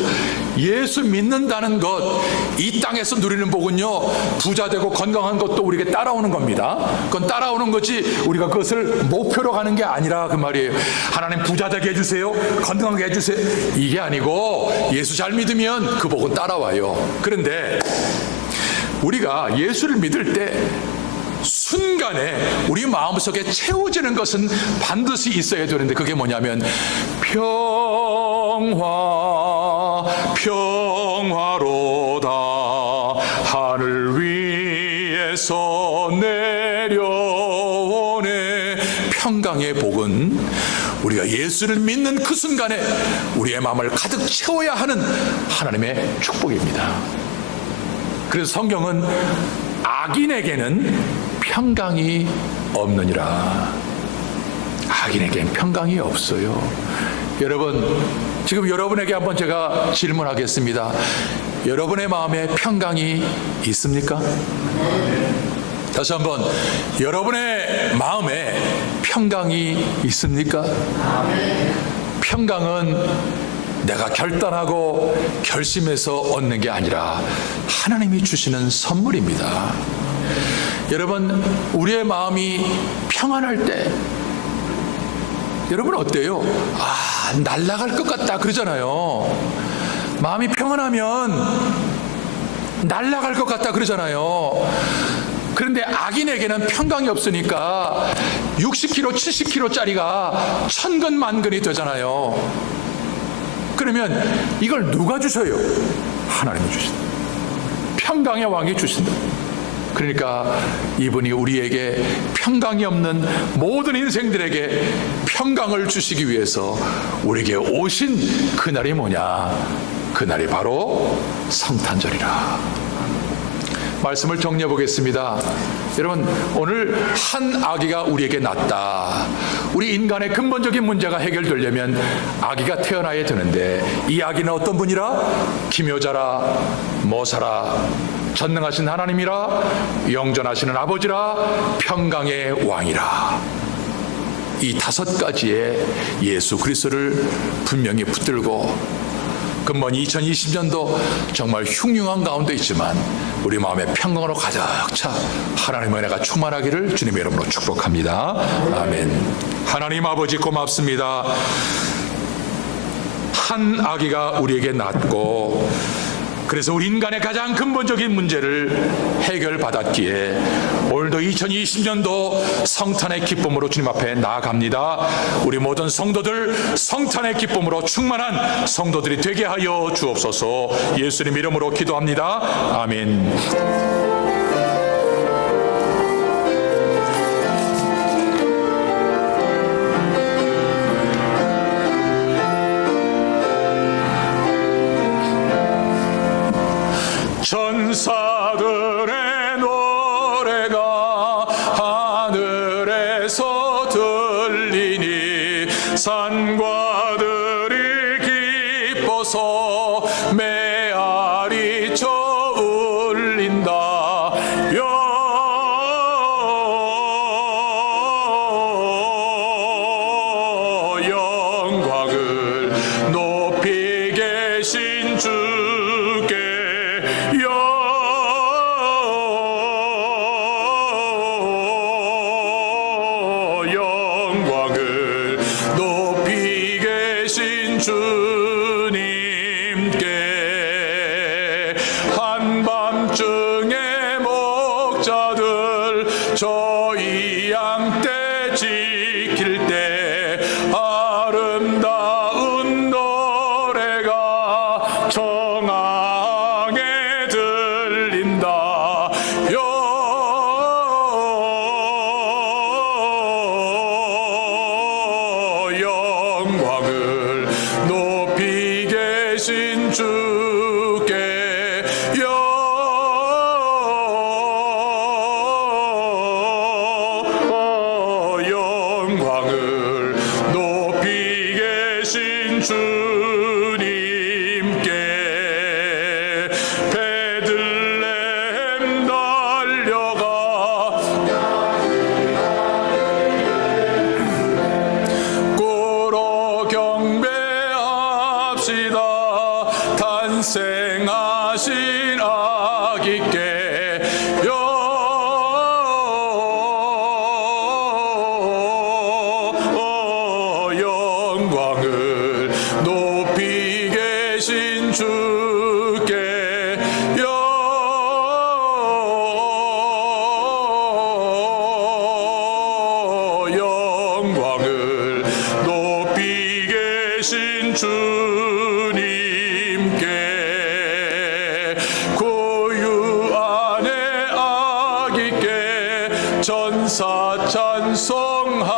예수 믿는다는 것, 이 땅에서 누리는 복은요, 부자 되고 건강한 것도 우리에게 따라오는 겁니다. 그건 따라오는 거지 우리가 그것을 목표로 가는 게 아니라 그 말이에요. 하나님 부자 되게 해주세요, 건강하게 해주세요, 이게 아니고 예수 잘 믿으면 그 복은 따라와요. 그런데 우리가 예수를 믿을 때 순간에 우리 마음속에 채워지는 것은 반드시 있어야 되는데, 그게 뭐냐면 평화로다 하늘 위에서 내려오네. 평강의 복은 우리가 예수를 믿는 그 순간에 우리의 마음을 가득 채워야 하는 하나님의 축복입니다. 그래서 성경은 악인에게는 평강이 없느니라. 악인에게는 평강이 없어요. 여러분, 지금 여러분에게 한번 제가 질문하겠습니다. 여러분의 마음에 평강이 있습니까? 다시 한번, 여러분의 마음에 평강이 있습니까? 평강은 내가 결단하고 결심해서 얻는 게 아니라 하나님이 주시는 선물입니다. 여러분, 우리의 마음이 평안할 때 여러분 어때요? 아, 날아갈 것 같다 그러잖아요. 마음이 평안하면 날아갈 것 같다 그러잖아요. 그런데 악인에게는 평강이 없으니까 60kg, 70kg짜리가 천근만근이 되잖아요. 그러면 이걸 누가 주셔요? 하나님이 주신다. 평강의 왕이 주신다. 그러니까 이분이 우리에게 평강이 없는 모든 인생들에게 평강을 주시기 위해서 우리에게 오신 그날이 뭐냐? 그날이 바로 성탄절이라. 말씀을 정리해 보겠습니다. 여러분, 오늘 한 아기가 우리에게 낳았다. 우리 인간의 근본적인 문제가 해결되려면 아기가 태어나야 되는데, 이 아기는 어떤 분이라? 기묘자라, 모사라, 전능하신 하나님이라, 영전하시는 아버지라, 평강의 왕이라. 이 5가지의 예수 그리스도를 분명히 붙들고 금번 2020년도 정말 흉흉한 가운데 있지만 우리 마음의 평강으로 가득 차 하나님의 은혜가 충만하기를 주님의 이름으로 축복합니다. 아멘. 하나님 아버지 고맙습니다. 한 아기가 우리에게 낳았고, 그래서 우리 인간의 가장 근본적인 문제를 해결받았기에 오늘도 2020년도 성탄의 기쁨으로 주님 앞에 나아갑니다. 우리 모든 성도들 성탄의 기쁨으로 충만한 성도들이 되게 하여 주옵소서. 예수님 이름으로 기도합니다. 아멘. 천사들의 노래가 하늘에서 들리니 산과들이 기뻐서 메아리 쳐 울린다. 영광을 높이 계신 주께 영광을 높이 계신 주님께 한밤중에 목자들 저희 양떼 지킬 때 아름다운 노래가 정황에 들린다. 영광을 높이 계신 주께 영광을 높이 계신 주님께 베들레헴 달려가 꾸러 경배합시다. 탄생하신 아기께 영광을 높이 계신 주께 영광을 높이 계신 주님께 고유 안에 아기께 전사 찬송하였다.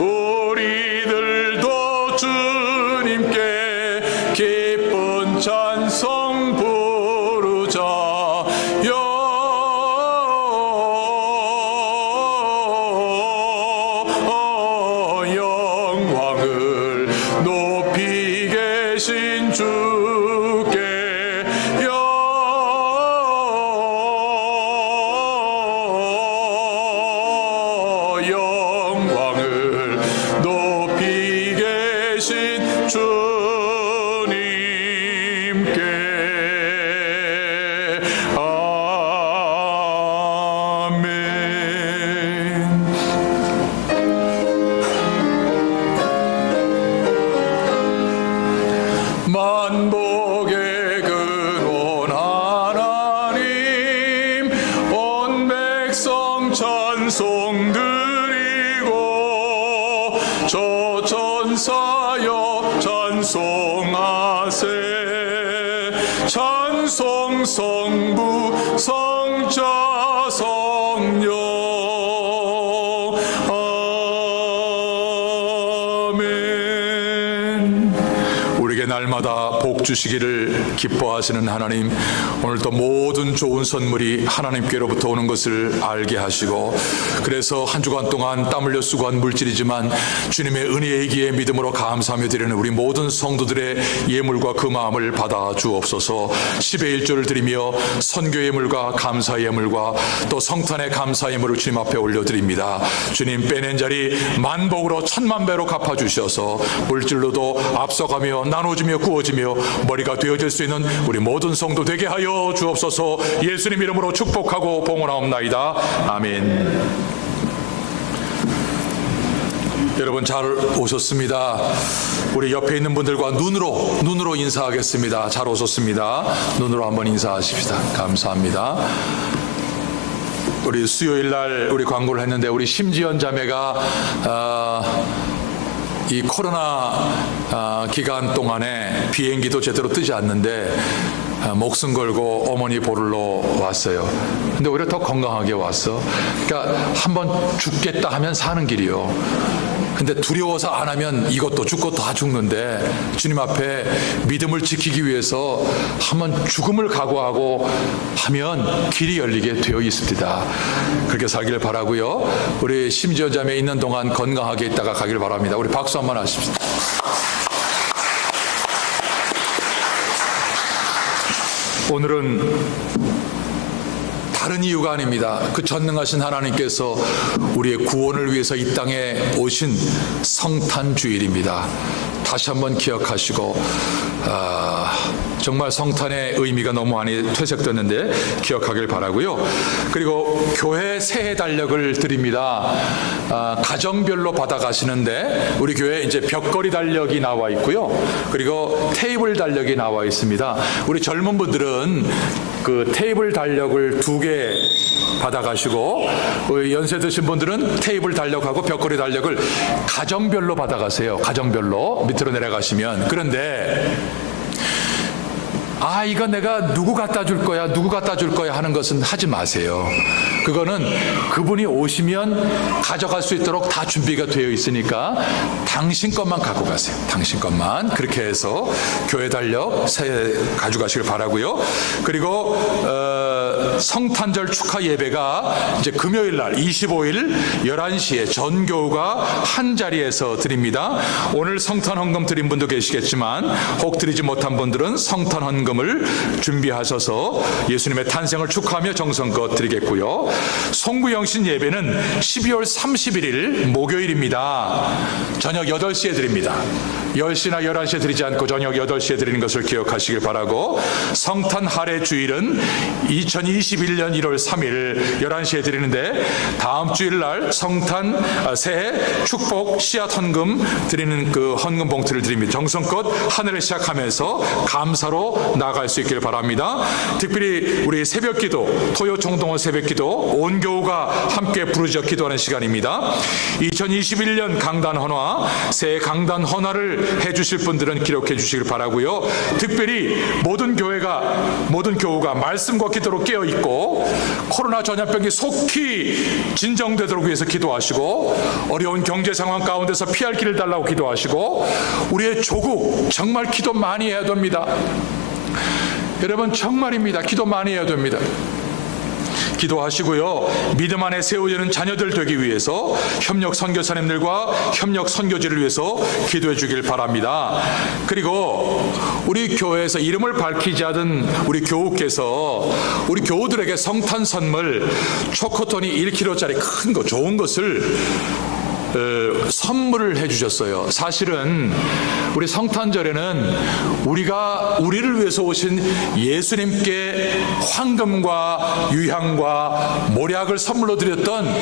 우리들도 주님께 기쁜 찬송 부르자. 영광을 높이 계신 주께 영광을 높이 계신 주님께 아멘. 만복의 근원 하나님 온 백성 찬송 드리고 저 천사여 찬송하세. 찬송 성부 성자 성령. 아멘. 우리에게 날마다 복 주시기를 기뻐하시는 하나님, 오늘도 모든 좋은 선물이 하나님께로부터 오는 것을 알게 하시고, 그래서 한 주간 동안 땀 흘려 수고한 물질이지만 주님의 은혜이기에 믿음으로 감사하며 드리는 우리 모든 성도들의 예물과 그 마음을 받아 주옵소서. 10의 1조를 드리며 선교 예물과 감사 예물과 또 성탄의 감사 예물을 주님 앞에 올려드립니다. 주님, 빼낸 자리 만복으로 천만배로 갚아주셔서 물질로도 앞서가며 나눠주며 구워지며 머리가 되어질 수 있는 우리 모든 성도 되게 하여 주옵소서. 예수님 이름으로 축복하고 봉헌하옵나이다. 아멘. 여러분 잘 오셨습니다. 우리 옆에 있는 분들과 눈으로 인사하겠습니다. 잘 오셨습니다. 눈으로 한번 인사하십시다. 감사합니다. 우리 수요일 날 우리 광고를 했는데 우리 심지연 자매가 이 코로나 기간 동안에 비행기도 제대로 뜨지 않는데 목숨 걸고 어머니 보러 왔어요. 근데 오히려 더 건강하게 왔어. 그러니까 한번 죽겠다 하면 사는 길이요. 근데 두려워서 안 하면 이것도 죽고 다 죽는데 주님 앞에 믿음을 지키기 위해서 한번 죽음을 각오하고 하면 길이 열리게 되어 있습니다. 그렇게 살기를 바라고요. 우리 심지어 자매 있는 동안 건강하게 있다가 가길 바랍니다. 우리 박수 한번 하십시다. 오늘은 다른 이유가 아닙니다. 그 전능하신 하나님께서 우리의 구원을 위해서 이 땅에 오신 성탄주일입니다. 다시 한번 기억하시고 정말 성탄의 의미가 너무 많이 퇴색됐는데 기억하길 바라고요. 그리고 교회 새해 달력을 드립니다. 가정별로 받아가시는데 우리 교회 이제 벽걸이 달력이 나와 있고요. 그리고 테이블 달력이 나와 있습니다. 우리 젊은 분들은 그 테이블 달력을 2개 받아가시고 연세 드신 분들은 테이블 달력하고 벽걸이 달력을 가정별로 받아가세요. 가정별로 밑으로 내려가시면. 그런데 이거 내가 누구 갖다 줄 거야 하는 것은 하지 마세요. 그거는 그분이 오시면 가져갈 수 있도록 다 준비가 되어 있으니까 당신 것만 갖고 가세요. 당신 것만. 그렇게 해서 교회 달력 새해 가져가시길 바라고요. 그리고 성탄절 축하 예배가 이제 금요일 날 25일 11시에 전교우가 한 자리에서 드립니다. 오늘 성탄 헌금 드린 분도 계시겠지만 혹 드리지 못한 분들은 성탄 헌금을 준비하셔서 예수님의 탄생을 축하하며 정성껏 드리겠고요. 송구영신 예배는 12월 31일 목요일입니다. 저녁 8시에 드립니다. 10시나 11시에 드리지 않고 저녁 8시에 드리는 것을 기억하시길 바라고, 성탄 할애 주일은 2021년 1월 3일 11시에 드리는데 다음 주일 날 성탄 새해 축복 씨앗 헌금 드리는 그 헌금 봉투를 드립니다. 정성껏 한 해를 시작하면서 감사로 나아갈 수 있길 바랍니다. 특별히 우리 새벽기도, 토요 총동원 새벽기도 온 교우가 함께 부르짖어 기도하는 시간입니다. 2021년 강단 헌화, 새해 강단 헌화를 해주실 분들은 기록해 주시길 바라고요. 특별히 모든 교우가 말씀과 기도로 깨어 있고 코로나 전염병이 속히 진정되도록 위해서 기도하시고, 어려운 경제 상황 가운데서 피할 길을 달라고 기도하시고, 우리의 조국 정말 기도 많이 해야 됩니다. 여러분 정말입니다. 기도 많이 해야 됩니다. 기도하시고요. 믿음 안에 세워지는 자녀들 되기 위해서 협력 선교사님들과 협력 선교지를 위해서 기도해 주길 바랍니다. 그리고 우리 교회에서 이름을 밝히지 않은 우리 교우께서 우리 교우들에게 성탄 선물 초코톤이 1kg짜리 큰 거, 좋은 것을 선물을 해주셨어요. 사실은 우리 성탄절에는 우리를 위해서 오신 예수님께 황금과 유향과 모략을 선물로 드렸던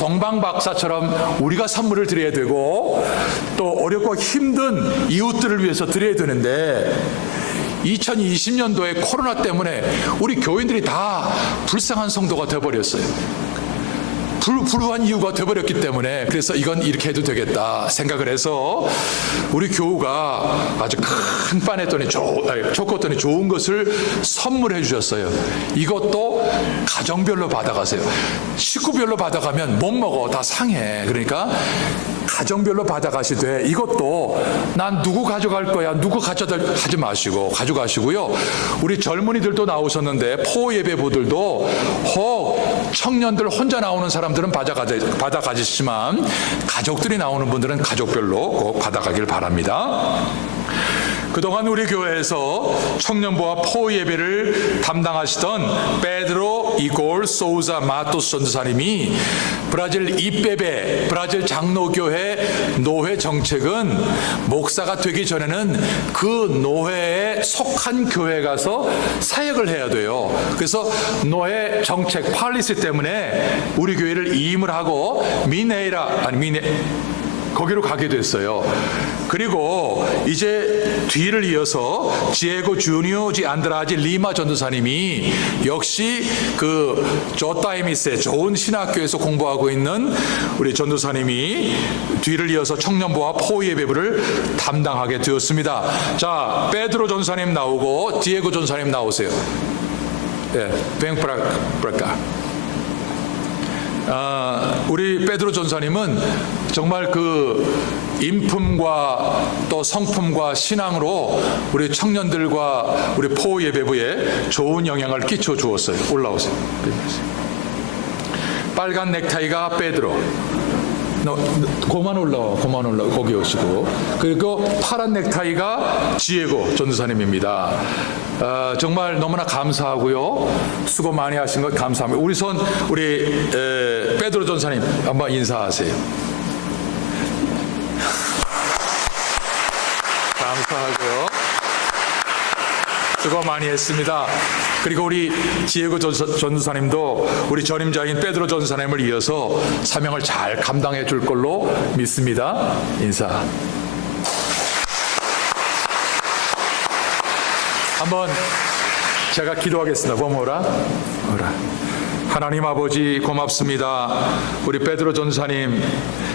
동방박사처럼 우리가 선물을 드려야 되고, 또 어렵고 힘든 이웃들을 위해서 드려야 되는데 2020년도에 코로나 때문에 우리 교인들이 다 불쌍한 성도가 되어버렸어요. 불우한 이유가 되어버렸기 때문에 그래서 이건 이렇게 해도 되겠다 생각을 해서 우리 교우가 아주 큰 빠냈더니 좋겠더니 좋은 것을 선물해 주셨어요. 이것도 가정별로 받아가세요. 식구별로 받아가면 못 먹어, 다 상해. 그러니까 가정별로 받아가시되 이것도 난 누구 가져갈 거야, 누구 가져다 하지 마시고 가져가시고요. 우리 젊은이들도 나오셨는데 포 예배부들도 혹 청년들 혼자 나오는 사람들은 받아가지지만 가족들이 나오는 분들은 가족별로 꼭 받아가길 바랍니다. 그동안 우리 교회에서 청년부와 포 예배를 담당하시던 베드로 이골 소우자 마토스 전도사님이 브라질 이베베 브라질 장로교회 노회 정책은 목사가 되기 전에는 그 노회에 속한 교회에 가서 사역을 해야 돼요. 그래서 노회 정책 팔리시 때문에 우리 교회를 이임을 하고 거기로 가게 됐어요. 그리고 이제 뒤를 이어서 지에고 주니오 지 안드라지 리마 전도사님이 역시 그 조타이미스의 좋은 신학교에서 공부하고 있는 우리 전도사님이 뒤를 이어서 청년부와 포 예배부를 담당하게 되었습니다. 자, 베드로 전도사님 나오고 디에고 전도사님 나오세요. 예, 뱅프라카. 우리 베드로 전사님은 정말 그 인품과 또 성품과 신앙으로 우리 청년들과 우리 포 예배부에 좋은 영향을 끼쳐 주었어요. 올라오세요. 빨간 넥타이가 베드로. 고만 올라와. 거기 오시고. 그리고 파란 넥타이가 지에고 전도사님입니다. 정말 너무나 감사하고요. 수고 많이 하신 것 감사합니다. 우리 베드로 전도사님 한번 인사하세요. 감사하고요. 수고 많이 했습니다. 그리고 우리 지에고 전도사님도 우리 전임자인 베드로 전도사님을 이어서 사명을 잘 감당해 줄 걸로 믿습니다. 인사. 한번 제가 기도하겠습니다. 뭐라? 하나님 아버지 고맙습니다. 우리 베드로 전사님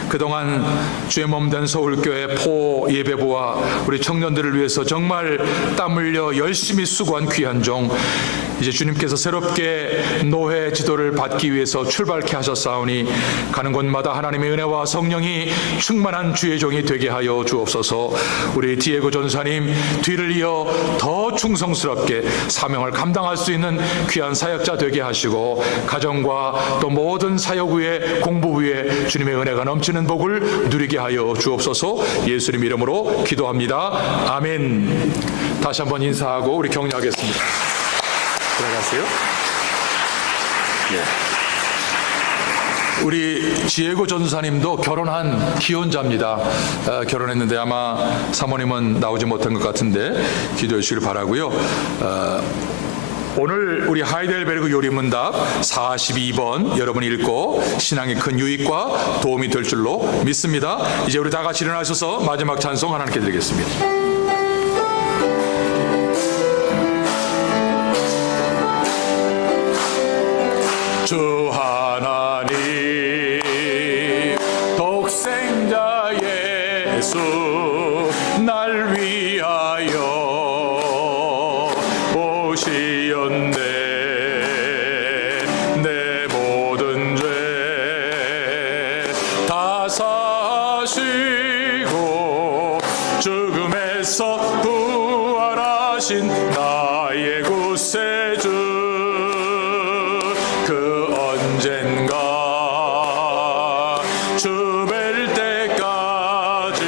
그동안 주의 몸된 서울교회 포 예배부와 우리 청년들을 위해서 정말 땀 흘려 열심히 수고한 귀한 종, 이제 주님께서 새롭게 노회 지도를 받기 위해서 출발케 하셨사오니 가는 곳마다 하나님의 은혜와 성령이 충만한 주의 종이 되게 하여 주옵소서. 우리 디에고 전사님 뒤를 이어 더 충성스럽게 사명을 감당할 수 있는 귀한 사역자 되게 하시고 가정과 또 모든 사역 위에 공부 위에 주님의 은혜가 넘치는 복을 누리게 하여 주옵소서. 예수님 이름으로 기도합니다. 아멘. 다시 한번 인사하고 우리 격려하겠습니다. 들어가세요. 우리 지에고 전사님도 결혼한 기혼자입니다. 결혼했는데 아마 사모님은 나오지 못한 것 같은데 기도해 주시길 바라고요. 오늘 우리 하이델베르그 요리문답 42번 여러분이 읽고 신앙의 큰 유익과 도움이 될 줄로 믿습니다. 이제 우리 다 같이 일어나셔서 마지막 찬송 하나님께 드리겠습니다. 주 하나님 독생자 예수 날 위하여 오시었네. 내 모든 죄 다 사시고 죽음에서 부활하신 나의 구세주 언젠가 주 뵐 때까지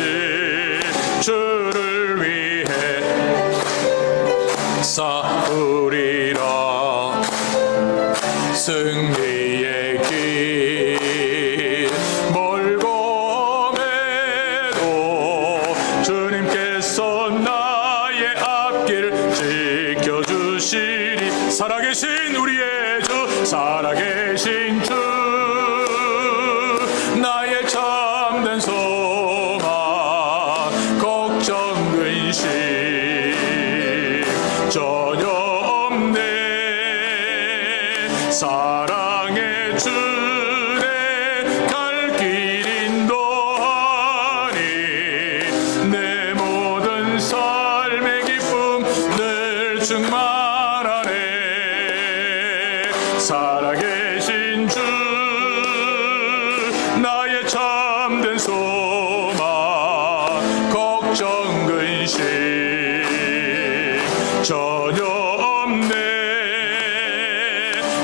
주를 위해 싸우리라. 승리의 길 멀고 매도 주님께서 나의 앞길 지켜주시리. 살아계신 우리의 주, 살아계신 주, 나의 참된 소망, 걱정 근심 전혀 없네. 사랑의 주 내 충만하네. 살아계신 주 나의 참된 소망 걱정 근심 전혀 없네.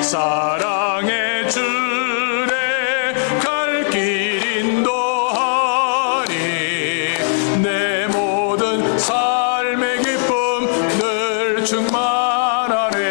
사랑의 주내 갈 길 인도하니 내 모든 삶의 기쁨 늘 충만하네.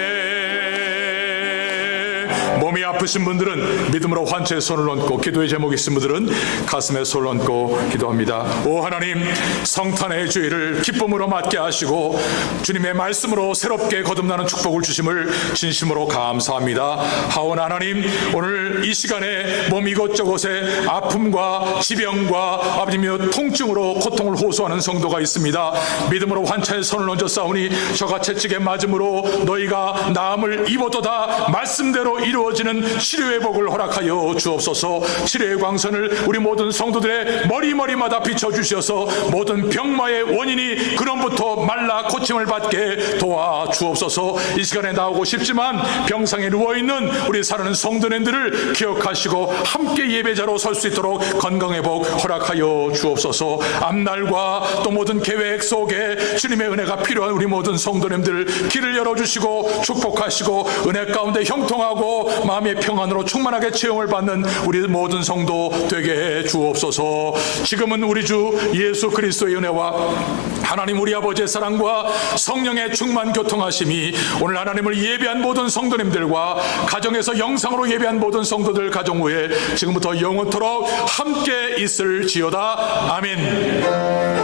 몸이 아프신 분들은 믿음으로 환처에 손을 얹고, 기도의 제목이 있은 분들은 가슴에 손을 얹고 기도합니다. 오 하나님, 성탄의 주일을 기쁨으로 맞게 하시고 주님의 말씀으로 새롭게 거듭나는 축복을 주심을 진심으로 감사합니다. 하오나 하나님, 오늘 이 시간에 몸 이곳저곳에 아픔과 지병과 아버지며 통증으로 고통을 호소하는 성도가 있습니다. 믿음으로 환처에 손을 얹어 싸우니 저가 채찍에 맞음으로 너희가 나음을 입어도다 말씀대로 이루어지는 치료의 복을 허락하여 주옵소서. 치료의 광선을 우리 모든 성도들의 머리마다 비춰주셔서 모든 병마의 원인이 근원부터 말라 고침을 받게 도와주옵소서. 이 시간에 나오고 싶지만 병상에 누워있는 우리 사랑하는 성도님들을 기억하시고 함께 예배자로 설 수 있도록 건강의 복 허락하여 주옵소서. 앞날과 또 모든 계획 속에 주님의 은혜가 필요한 우리 모든 성도님들 길을 열어주시고 축복하시고 은혜 가운데 형통하고 마음의 평안으로 충만하게 체험을 받는 우리 모든 성도 되게 해 주옵소서. 지금은 우리 주 예수 그리스도의 은혜와 하나님 우리 아버지의 사랑과 성령의 충만 교통하심이 오늘 하나님을 예배한 모든 성도님들과 가정에서 영상으로 예배한 모든 성도들 가정 후에 지금부터 영원토록 함께 있을지어다. 아멘.